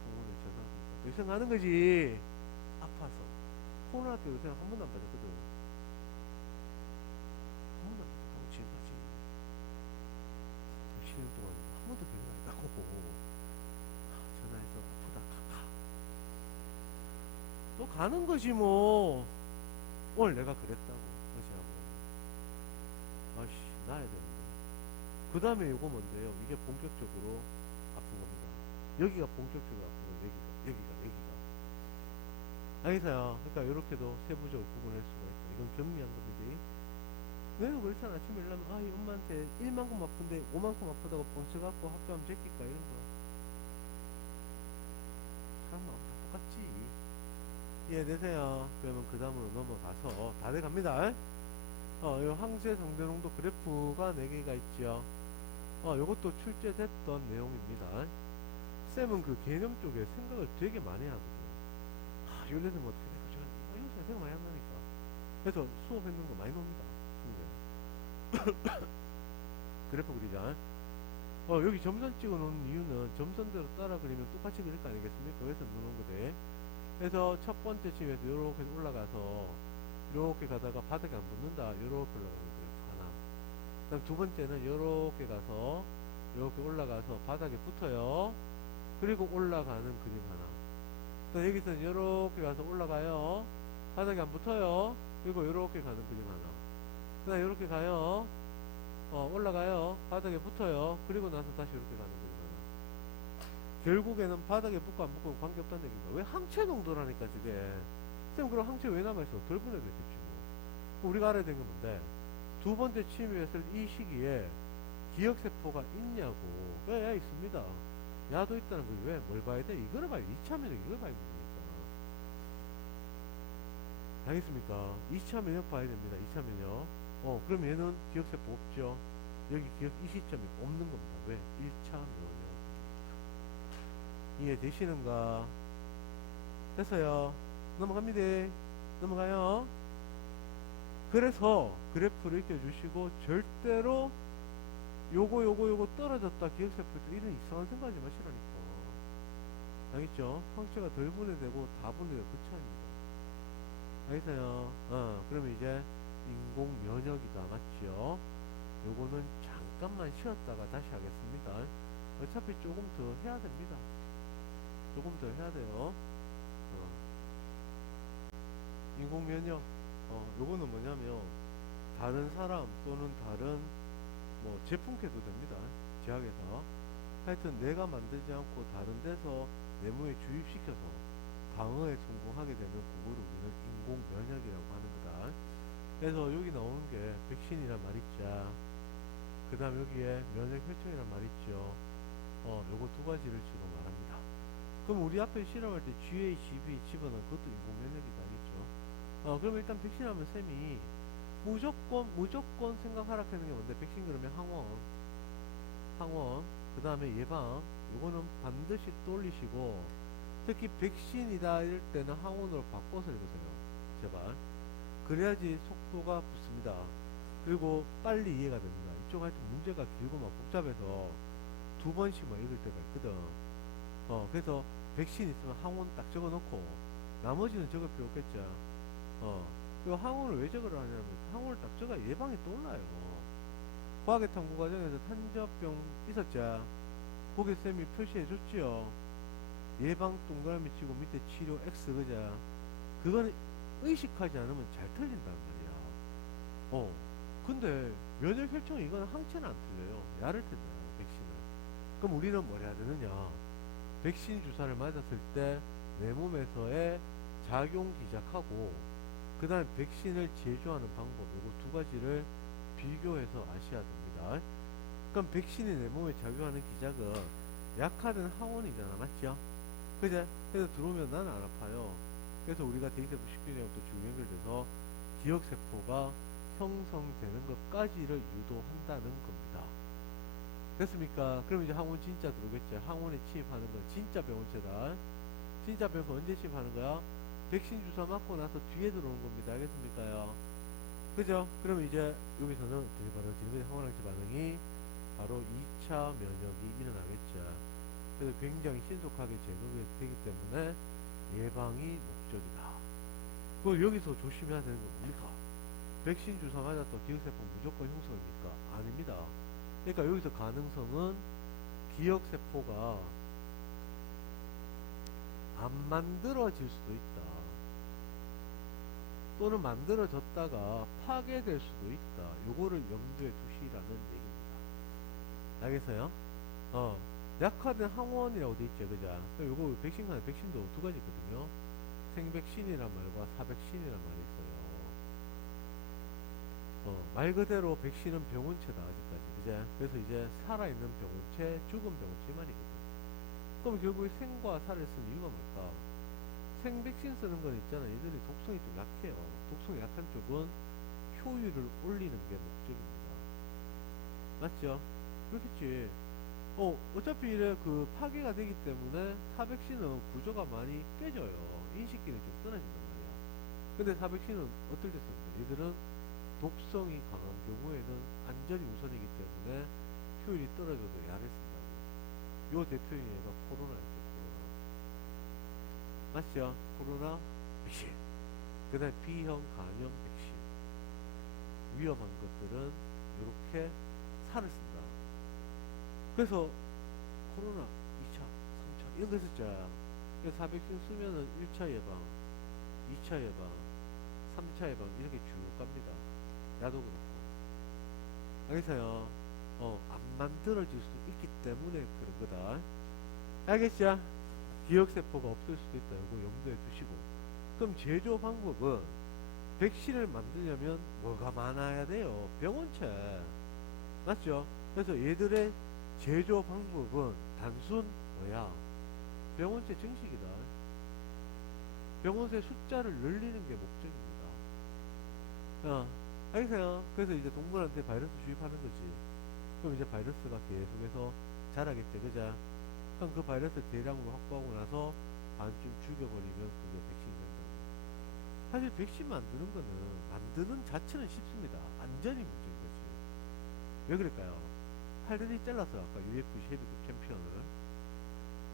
성원에 전화합니다. 요새 가는 거지. 아파서. 코로나 때 요새 한 번도 안 빠졌거든. 한 번도 안 빠졌다고 지금까지. 10년 동안 한 번도 기억 안 나고. 전화해서 아프다 카카. 또 가는 거지 뭐. 오늘 내가 그랬다고 어제하고. 아씨 나야 되는데. 그 다음에 요거 뭔데요? 이게 본격적으로 아픈 겁니다. 여기가 본격적으로 아픈 거예요. 여기가. 알겠어요? 그러니까 이렇게도 세부적으로 구분할 수가 있다. 이건 경미한 겁니다. 내가 그렇잖아. 아침에 일어나면 이 엄마한테 1만큼 아픈데 5만큼 아프다고 뻥쳐갖고 학교 하면 제낄까 이런 거. 사람 마음 다 똑같지. 이해되세요? 그러면 그 다음으로 넘어가서 다 돼갑니다. 요 항체 상대농도 그래프가 4개가 있죠. 요것도 출제됐던 내용입니다. 쌤은 그 개념 쪽에 생각을 되게 많이 하거든. 요새는 뭐 어떻게 되죠? 요새 생각 많이 한다니까. 그래서 수업했는 거 많이 놉니다. 그래프 그리자. 여기 점선 찍어 놓은 이유는 점선대로 따라 그리면 똑같이 그릴 거 아니겠습니까? 그래서 넣어놓은 거대. 그래서 첫 번째 층에서 이렇게 올라가서 이렇게 가다가 바닥에 안 붙는다. 이렇게 올라가는 그래프 하나. 그다음 두 번째는 이렇게 가서 이렇게 올라가서 바닥에 붙어요. 그리고 올라가는 그림 하나. 또 여기서는 이렇게 가서 올라가요. 바닥에 안 붙어요. 그리고 이렇게 가는 그림 하나. 그 다음 이렇게 가요. 올라가요. 바닥에 붙어요. 그리고 나서 다시 이렇게 가는 그림 하나. 결국에는 바닥에 붙고 안 붙고 관계없다는 얘기입니다. 왜 항체 농도라니까 저게. 쌤 그럼 항체 왜 남아있어? 덜 분해됐겠지 뭐. 우리가 알아야 되는 건 뭔데? 두 번째 침입했을 이 시기에 기억세포가 있냐고. 야 있습니다. 야도 있다는 걸 왜? 뭘 봐야 돼? 이거를 봐야 돼. 2차 면역 이걸 봐야 됩니까? 알겠습니까? 2차 면역 봐야 됩니다. 2차 면역. 그럼 얘는 기억세포 없죠? 여기 기억 이 시점이 없는 겁니다. 왜? 1차 면역. 이해되시는가? 됐어요. 넘어갑니다. 넘어가요. 그래서 그래프를 익혀주시고 절대로 요거 떨어졌다 기억세포 이런 이상한 생각하지 마시라니까. 알겠죠? 항체가 덜 분해되고 다 분해되고 그 차이입니다. 알겠어요? 그러면 이제 인공 면역이다. 맞죠? 요거는 잠깐만 쉬었다가 다시 하겠습니다. 어차피 조금 더 해야 됩니다. 조금 더 해야 돼요. 인공 면역. 요거는 뭐냐면 다른 사람 또는 다른 뭐 제품캐도 됩니다. 제약에서. 하여튼 내가 만들지 않고 다른 데서 내부에 주입시켜서 방어에 성공하게 되는 그거를 우리는 인공 면역이라고 하는 거다. 그래서 여기 나오는 게 백신이란 말 있죠. 그 다음 여기에 면역 혈청이란 말 있죠. 요거 두 가지를 주로 말합니다. 그럼 우리 앞에 실험할 때 GHB 집어넣은 그것도 인공 면역이다 알겠죠? 그럼 일단 백신 하면 쌤이 무조건 생각하라 하는 게 뭔데? 백신 그러면 항원, 그 다음에 예방, 요거는 반드시 떠올리시고, 특히 백신이다 이럴 때는 항원으로 바꿔서 읽으세요. 제발. 그래야지 속도가 붙습니다. 그리고 빨리 이해가 됩니다. 이쪽 하여튼 문제가 길고 막 복잡해서 두 번씩만 읽을 때가 있거든. 그래서 백신 있으면 항원 딱 적어 놓고, 나머지는 적을 필요 없겠죠. 그리고 항원을 왜 적으라 하냐면, 항원을 딱 적어야 예방이 떠올라요. 과학의 탐구 과정에서 탄저병 있었죠. 거기 쌤이 표시해 줬지요. 예방 동그라미 치고 밑에 치료 X 그자. 그거는 의식하지 않으면 잘 틀린단 말이야. 근데 면역 혈청 이거는 항체는 안 틀려요. 야를 틀려요, 백신을. 그럼 우리는 뭘 해야 되느냐? 백신 주사를 맞았을 때 내 몸에서의 작용 기작하고, 그 다음에 백신을 제조하는 방법, 이거 두 가지를 비교해서 아셔야 됩니다. 그럼 백신이 내 몸에 작용하는 기작은 약화된 항원이잖아, 맞죠? 그제? 그래서 들어오면 나는 안 아파요. 그래서 우리가 대기세포 식균이랑 또 쭉 연결돼서 기억세포가 형성되는 것까지를 유도한다는 겁니다. 됐습니까? 그럼 이제 항원 진짜 들어오겠죠. 항원에 침입하는 건 진짜 병원체다. 진짜 병원 언제 침입하는 거야? 백신 주사 맞고 나서 뒤에 들어오는 겁니다. 알겠습니까요? 그죠? 그럼 이제 여기서는 어떻게 벌어지는 거예요? 항원항체 반응이 바로 2차 면역이 일어나겠죠. 그래서 굉장히 신속하게 제거가 되기 때문에 예방이 목적이다. 그리고 여기서 조심해야 되는 건 뭡니까? 백신 주사 맞았다 기억세포 무조건 형성입니까? 아닙니다. 그러니까 여기서 가능성은 기억세포가 안 만들어질 수도 있다. 또는 만들어졌다가 파괴될 수도 있다. 요거를 염두에 두시라는 얘기입니다. 알겠어요? 약화된 항원이라고 돼 있죠, 그죠? 요거 백신간에 백신도 두 가지 있거든요. 생백신이란 말과 사백신이란 말이 있어요. 말 그대로 백신은 병원체다, 아직까지. 그죠? 그래서 이제 살아있는 병원체, 죽은 병원체 말이거든. 그럼 결국에 생과 살을 쓰는 이유가 뭘까? 생백신 쓰는 건 있잖아. 얘들이 독성이 좀 약해요. 독성이 약한 쪽은 효율을 올리는 게 목적입니다. 맞죠? 그렇겠지. 어차피 이래 그 파괴가 되기 때문에 사백신은 구조가 많이 깨져요. 인식기는 좀 떨어진단 말이야. 근데 사백신은 어떨 때 씁니까? 얘들은 독성이 강한 경우에는 안전이 우선이기 때문에 효율이 떨어져도 약을 쓴다고. 요 대표적인 얘가 코로나였죠, 코로나. 맞죠? 코로나 백신. 그 다음에 B형 감염 백신. 위험한 것들은 이렇게 살을 쓴다. 그래서 코로나 2차, 3차 이런 거 했었죠. 그래서 4백신 쓰면은 1차 예방, 2차 예방, 3차 예방 이렇게 쭉 갑니다. 야도 그렇고. 알겠어요? 안 만들어질 수 있기 때문에 그런 거다. 알겠죠? 기억세포가 없을 수도 있다. 이거 염두에 두시고. 그럼 제조 방법은 백신을 만들려면 뭐가 많아야 돼요? 병원체. 맞죠? 그래서 얘들의 제조 방법은 단순 뭐야? 병원체 증식이다. 병원체 숫자를 늘리는 게 목적입니다. 알겠어요? 그래서 이제 동물한테 바이러스 주입하는 거지. 그럼 이제 바이러스가 계속해서 자라겠죠, 그죠? 그럼 그 바이러스 대량으로 확보하고 나서 반쯤 죽여버리면 그게 백신이 된다고. 사실 백신 만드는 거는 만드는 자체는 쉽습니다. 안전이 문제인 거지. 왜 그럴까요? 팔다리 잘라서 아까 UFC 헤비급 챔피언을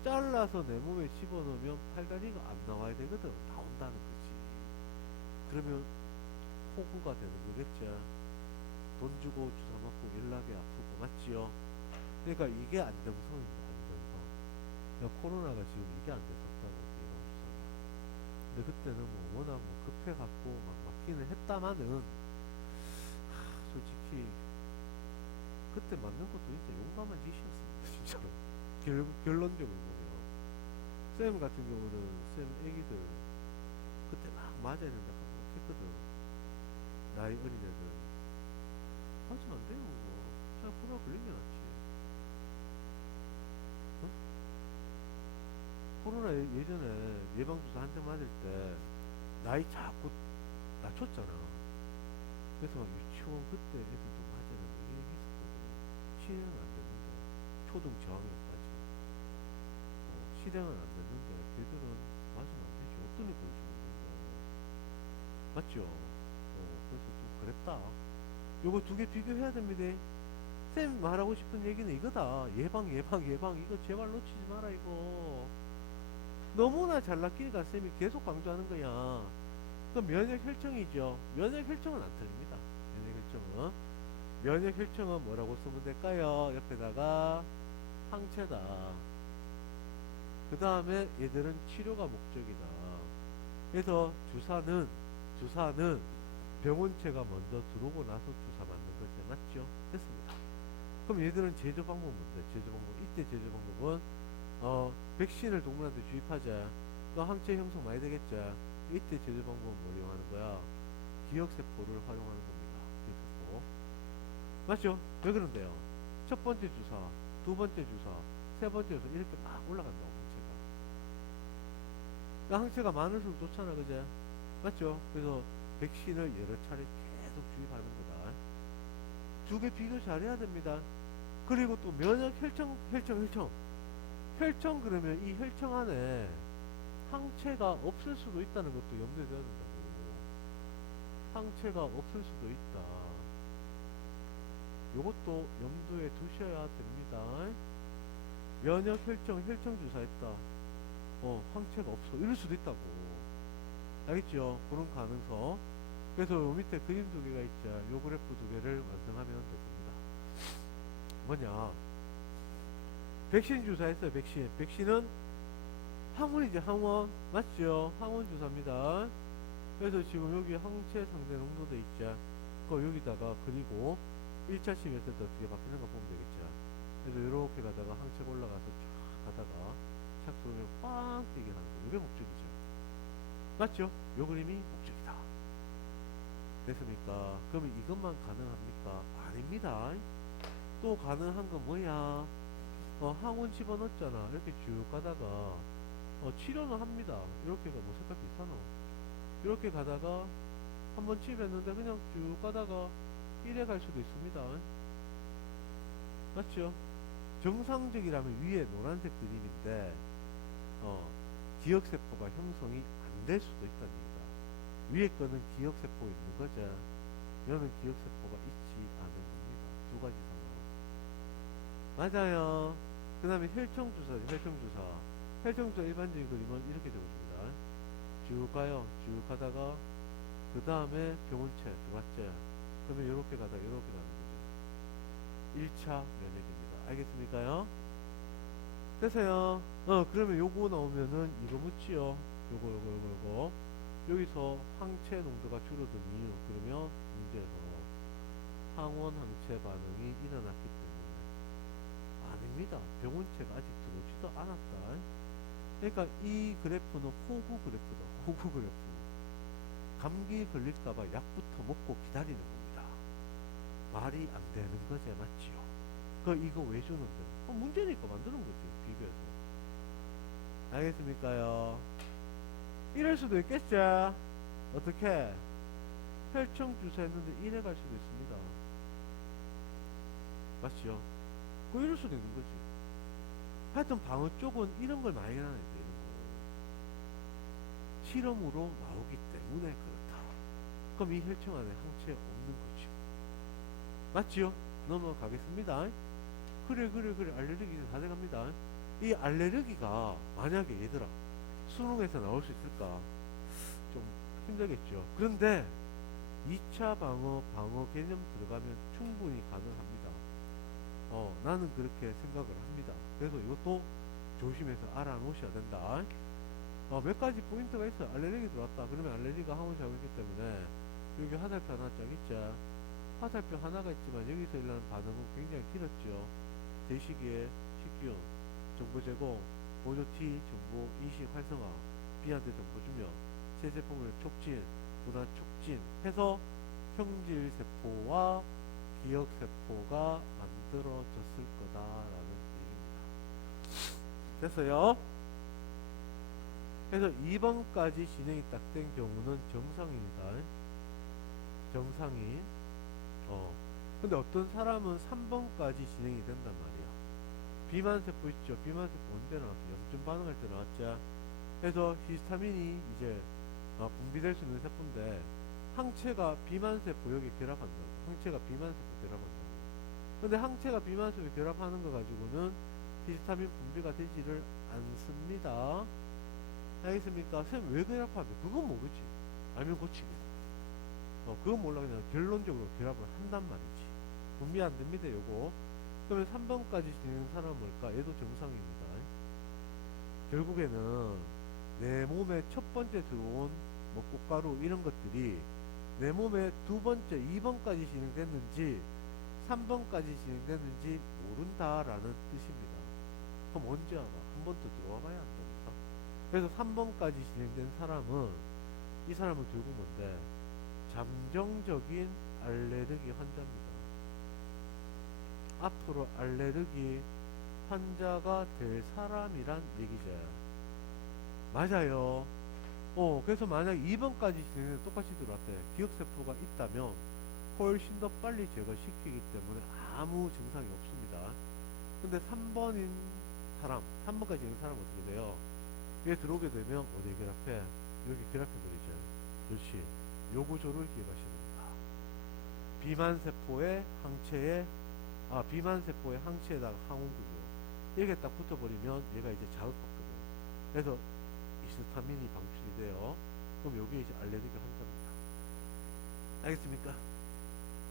잘라서 내 몸에 집어넣으면 팔다리가 안 나와야 되거든. 나온다는 거지. 그러면 호구가 되는 거겠죠. 돈 주고 주사 맞고 연락이 아프고, 맞지요? 그러니까 이게 안정성입니다. 안정성. 그러니까 코로나가 지금 이게 안 됐었다고, 예방 주사가. 근데 그때는 뭐 워낙 뭐 급해갖고 막 맞기는 했다마는 솔직히 그때 맞는 것도 진짜 용감한 짓이었습니다. 진짜로. 결론적으로 보면 쌤 같은 경우는 쌤 애기들 그때 막 맞아야 된다고 했거든. 나이 어린 애들 하지면 안 돼요. 그냥 코로나 걸린 게 낫지. 코로나 예전에 예방주사 한 대 맞을 때 나이 자꾸 낮췄잖아. 그래서 막 유치원 그때 애들도 맞으라고 얘기했었거든. 실행은 안 됐는데 초등 저학년까지 실행은 안 됐는데 걔들은 맞으면 안 되지. 어떤 애 보여주는 건데. 맞죠? 그래서 좀 그랬다. 요거 두 개 비교해야 됩니다. 쌤 말하고 싶은 얘기는 이거다. 예방 이거 제발 놓치지 마라 이거. 너무나 잘났기니까 쌤이 계속 강조하는 거야. 그 면역 혈청이죠. 면역 혈청은 안 틀립니다. 면역 혈청은 뭐라고 쓰면 될까요? 옆에다가 항체다. 그 다음에 얘들은 치료가 목적이다. 그래서 주사는 병원체가 먼저 들어오고 나서 주사 맞는 거지. 맞죠? 됐습니다. 그럼 얘들은 제조 방법은 뭔데? 이때 제조 방법은 백신을 동물한테 주입하자. 그 항체 형성 많이 되겠죠. 이때 제조 방법은 뭘 이용하는 거야? 기억세포를 활용하는 겁니다. 기억세포. 맞죠? 왜 그런데요? 첫 번째 주사, 두 번째 주사, 세 번째 주사 이렇게 막 올라간다고 항체가. 그 항체가 많을수록 좋잖아, 그제? 맞죠? 그래서 백신을 여러 차례 계속 주입하는 거다. 두 개 비교 잘해야 됩니다. 그리고 또 면역 혈청. 혈청 그러면 이 혈청 안에 항체가 없을 수도 있다는 것도 염두에 둬야 된다고. 항체가 없을 수도 있다. 요것도 염두에 두셔야 됩니다. 면역 혈청 주사했다. 항체가 없어. 이럴 수도 있다고. 알겠죠? 그런 가능성. 그래서 요 밑에 그림 두 개가 있죠. 요 그래프 두 개를 완성하면 됩니다. 뭐냐? 백신 주사했어요. 백신은 항원이죠. 항원. 맞죠? 항원 주사입니다. 그래서 지금 여기 항체 상대 농도도 있죠. 그 여기다가 그리고 1차 심했을 때 어떻게 바뀌는 거 보면 되겠죠. 그래서 이렇게 가다가 항체가 올라가서 쫙 가다가 착 들어오면 빵 뛰게 하는 거. 이게 목적이죠. 맞죠? 요 그림이 목적이다. 됐습니까? 그러면 이것만 가능합니까? 아닙니다. 또 가능한 건 뭐야? 항원 집어넣었잖아. 이렇게 쭉 가다가 치료는 합니다. 이렇게가 뭐 색깔 비슷하노? 이렇게 가다가 한번 치료했는데 그냥 쭉 가다가 이래 갈 수도 있습니다. 맞죠? 정상적이라면 위에 노란색 그림인데 기억세포가 형성이 안 될 수도 있다는 얘기다. 위에 거는 기억세포 있는 거죠. 여는 기억세포가 있지 않은 겁니다. 두 가지 상황. 맞아요. 그 다음에 혈청주사. 혈청주사 일반적인 그림은 이렇게 적어줍니다. 쭉 가요. 쭉 가다가 그 다음에 병원체 들어왔죠. 그러면 이렇게 가다가 이렇게 가는 거죠. 1차 면역입니다. 알겠습니까요? 됐어요. 그러면 요거 나오면은 이거 묻지요. 요거. 여기서 항체 농도가 줄어든 이유. 그러면 문제에서 항원 항체 반응이 일어났기 때문에. 아닙니다. 병원체가 아직 들어오지도 않았다. 그러니까 이 그래프는 호구 그래프. 감기 걸릴까봐 약부터 먹고 기다리는 겁니다. 말이 안 되는 거지, 맞지요? 이거 왜 주는데? 문제니까 만드는 거지, 비교해서. 알겠습니까요? 이럴 수도 있겠죠? 어떻게? 혈청 주사했는데 이래 갈 수도 있습니다. 맞지요? 이럴 수도 있는 거지. 하여튼 방어 쪽은 이런 걸 많이 해야 돼, 이런 거. 실험으로 나오기 때문에 그렇다. 그럼 이 혈청 안에 항체 없는 거지. 맞지요? 넘어가겠습니다. 그래. 알레르기 이제 다 돼갑니다. 이 알레르기가 만약에 얘들아 수능에서 나올 수 있을까? 좀 힘들겠죠. 그런데 2차 방어 개념 들어가면 충분히 가능합니다. 나는 그렇게 생각을 합니다. 그래서 이것도 조심해서 알아놓으셔야 된다. 몇 가지 포인트가 있어요. 알레르기 들어왔다. 그러면 알레르기가 항원 작용했기 때문에 여기 화살표 하나 쫙 있죠. 화살표 하나가 있지만 여기서 일어나는 반응은 굉장히 길었죠. 대시기에 식기운, 정보 제공, 보조 T, 정보 인식 활성화, B한테 정보 주며 세세포물 촉진, 분화 촉진 해서 형질세포와 기억세포가 만들어졌을 거다라는 얘기입니다. 됐어요? 그래서 2번까지 진행이 딱 된 경우는 정상입니다. 정상인. 근데 어떤 사람은 3번까지 진행이 된단 말이야. 비만세포 있죠. 비만세포 언제 나왔어? 염증 반응할 때 나왔죠. 그래서 히스타민이 이제 분비될 수 있는 세포인데, 항체가 비만세포 여기 결합한다고. 항체가 비만세포 결합한다고. 근데 항체가 비만세포 결합하는 거 가지고는 히스타민 분비가 되지를 않습니다. 알겠습니까? 선생님 왜 결합하는데? 그건 모르지. 알면 고치기. 그건 몰라. 그냥 결론적으로 결합을 한단 말이지. 분비 안 됩니다, 요거. 그러면 3번까지 진행하는 사람은 뭘까? 얘도 정상입니다. 결국에는 내 몸에 첫 번째 들어온 뭐 꽃가루 이런 것들이 내 몸에 두 번째, 2번까지 진행됐는지 3번까지 진행됐는지 모른다라는 뜻입니다. 그럼 언제 알아? 한 번 더 들어와 봐야 한다니까. 그래서 3번까지 진행된 사람은, 이 사람은 결국 뭔데? 잠정적인 알레르기 환자입니다. 앞으로 알레르기 환자가 될 사람이란 얘기죠. 맞아요. 그래서 만약 2번까지 진행해서 똑같이 들어왔대. 기억세포가 있다면 훨씬 더 빨리 제거시키기 때문에 아무 증상이 없습니다. 근데 3번인 사람, 3번까지 있는 사람은 어떻게 돼요? 얘 들어오게 되면 어디 결합해? 여기 결합해버리죠. 그렇지. 요 구조를 기억하시면 됩니다. 비만세포의 항체에다가 항원구조. 이게 딱 붙어버리면 얘가 이제 자극받거든. 그래서 히스타민이 방출이 돼요. 그럼 여기 이제 알레르기 환자입니다. 알겠습니까?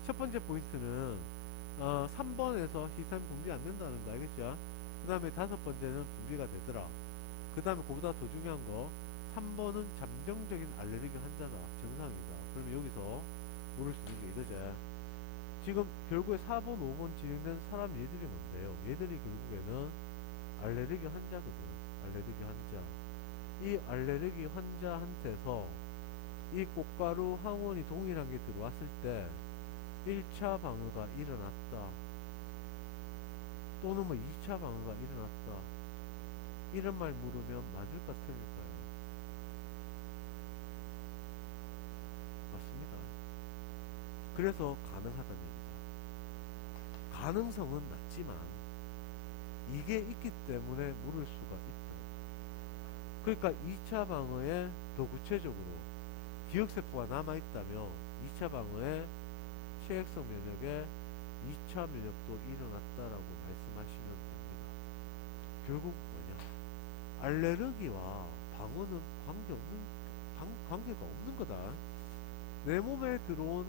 첫 번째 포인트는 3번에서 히스타민 분비 안 된다는 거 알겠죠? 그 다음에 5번째는 분비가 되더라. 그 다음에 그보다 더 중요한 거 3번은 잠정적인 알레르기 환자다. 정상이다. 그러면 여기서 물을 수 있는 게 이거죠. 지금 결국에 4번, 5번 진행된 사람 얘들이 뭔데요? 얘들이 결국에는 알레르기 환자거든. 알레르기 환자. 이 알레르기 환자한테서 이 꽃가루 항원이 동일한 게 들어왔을 때 1차 방어가 일어났다. 또는 뭐 2차 방어가 일어났다. 이런 말 물으면 맞을까 틀릴까요? 맞습니다. 그래서 가능하다는 얘기다. 가능성은 낮지만 이게 있기 때문에 물을 수가 있다. 그러니까 2차 방어에 더 구체적으로 기억세포가 남아있다면 2차 방어에 체액성 면역에 2차 면역도 일어났다라고 말씀하시면 됩니다. 결국 뭐냐? 알레르기와 방어는 관계가 없는 거다. 내 몸에 들어온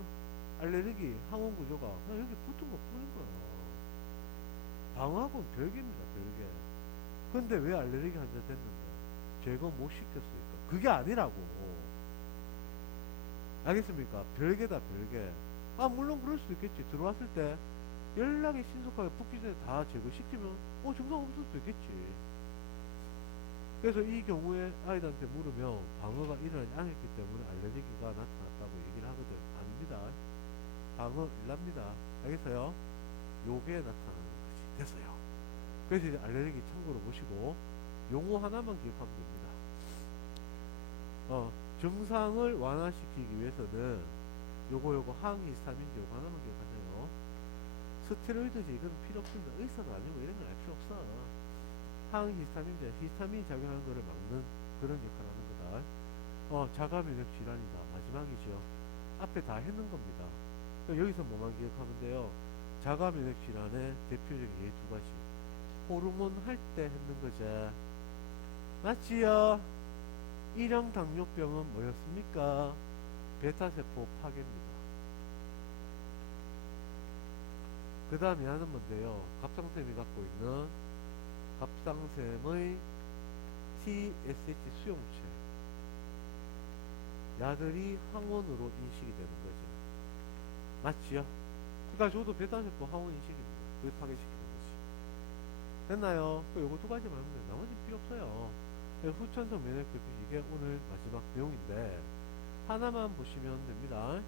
알레르기 항원 구조가 그냥 여기 붙은 것 뿐인 거야. 방어하고는 별개입니다, 별개. 근데 왜 알레르기 환자 됐는데 제거 못 시켰으니까? 그게 아니라고. 알겠습니까? 별개다, 별개. 물론 그럴 수도 있겠지. 들어왔을 때 연락이 신속하게 붙기 전에 다 제거시키면 증상 없을 수도 있겠지. 그래서 이 경우에 아이들한테 물으면 방어가 일어나지 않았기 때문에 알레르기가 나타났다고 얘기를 하거든. 아닙니다. 방어 일납니다. 알겠어요? 요게 나타나는 거지. 됐어요. 그래서 이제 알레르기 참고로 보시고 용어 하나만 기억하면 됩니다. 증상을 완화시키기 위해서는 요거 항히스타민제 요거 하나만 기억하세요. 스테로이드제 이건 필요 없습니다. 의사도 아니고 이런 건 알 필요 없어. 항히스타민제, 히스타민이 작용하는 거를 막는 그런 역할을 하는 거다. 자가면역 질환이다. 마지막이죠. 앞에 다 했는 겁니다. 여기서 뭐만 기억하면 돼요. 자가면역 질환의 대표적인 예 두 가지. 호르몬 할 때 했는 거죠. 맞지요? 1형 당뇨병은 뭐였습니까? 베타세포 파괴입니다. 그 다음에 하는 건데요. 갑상샘이 갖고 있는 갑상샘의 TSH 수용체. 야들이 항원으로 인식이 되는 거죠. 맞지요? 그러니까 저도 베타세포 항원 인식입니다. 그걸 파괴시키는 거지. 됐나요? 요거 두 가지만 하면 돼요. 나머지는 필요 없어요. 후천성 면역 대표 이게 오늘 마지막 내용인데 하나만 보시면 됩니다.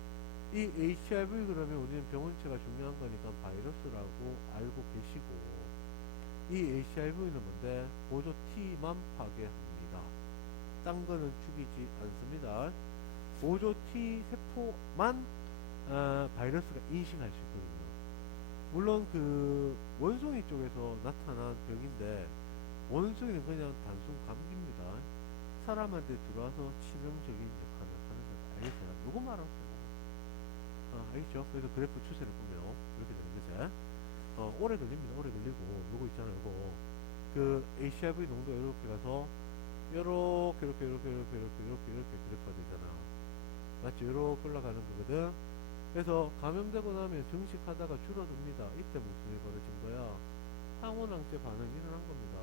이 HIV 그러면 우리는 병원체가 중요한 거니까 바이러스라고 알고 계시고, 이 HIV는 뭔데? 보조 T만 파괴합니다. 딴 거는 죽이지 않습니다. 보조 T 세포만 바이러스가 인식할 수 있거든요. 물론 그 원숭이 쪽에서 나타난 병인데 원숭이는 그냥 단순 감기입니다. 사람한테 들어와서 치명적인 역할을 하는 것 알겠어요? 요거 말하세요. 알겠죠? 그래서 그래프 추세를 보면 이렇게 되는 거지. 오래 걸립니다. 오래 걸리고 요거 있잖아요. 요거 그 ACRV 농도 이렇게 가서 요렇게 그래프가 되잖아. 맞죠? 요렇게 올라가는 거거든. 그래서 감염되고 나면 증식하다가 줄어듭니다. 이때 무슨 일이 벌어진 거야? 항원항체 반응이 일어난 겁니다.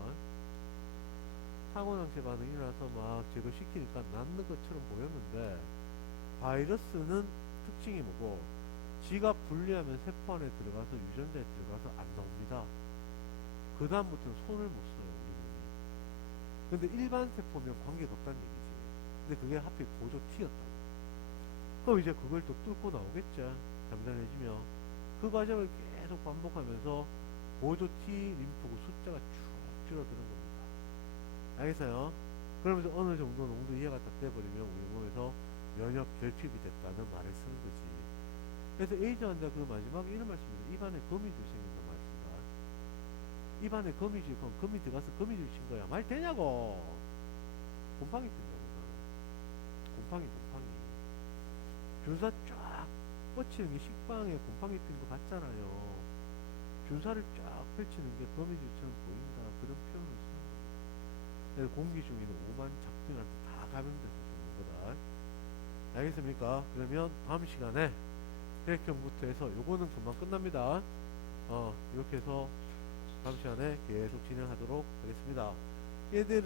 항원항체 반응이 일어나서 막 제거시키니까 낫는 것처럼 보였는데 바이러스는 특징이 뭐고 지가 분리하면 세포 안에 들어가서 유전자에 들어가서 안 나옵니다. 그 다음부터는 손을 못 써요 우리 몸이. 근데 일반 세포면 관계가 없다는 얘기지. 근데 그게 하필 보조 T였다고. 그럼 이제 그걸 또 뚫고 나오겠죠. 잠잠해지면 그 과정을 계속 반복하면서 보조 T 림프구 숫자가 쭉 줄어드는 겁니다. 알겠어요? 그러면서 어느 정도 농도 이해가 딱 돼버리면 우리 몸에서 면역 결핍이 됐다는 말을 쓰는 거지. 그래서 에이즈 환자 그 마지막에 이런 말씀입니다. 입안에 거미줄 생긴단 말입니다. 입안에 거미줄, 그럼 거미 들어가서 거미줄 친 거야. 말 되냐고! 곰팡이 핀다고. 곰팡이. 균사 쫙 뻗치는 게 식빵에 곰팡이 핀 거 같잖아요. 균사를 쫙 펼치는 게 거미줄처럼 보인다. 그런 표현을 쓰는 거예요. 그래서 공기 중에 있는 오만 작균한테 다 감염돼서 죽는 거다. 알겠습니까? 그러면 다음 시간에 혈액형부터 해서 요거는 금방 끝납니다. 이렇게 해서 다음 시간에 계속 진행하도록 하겠습니다. 얘들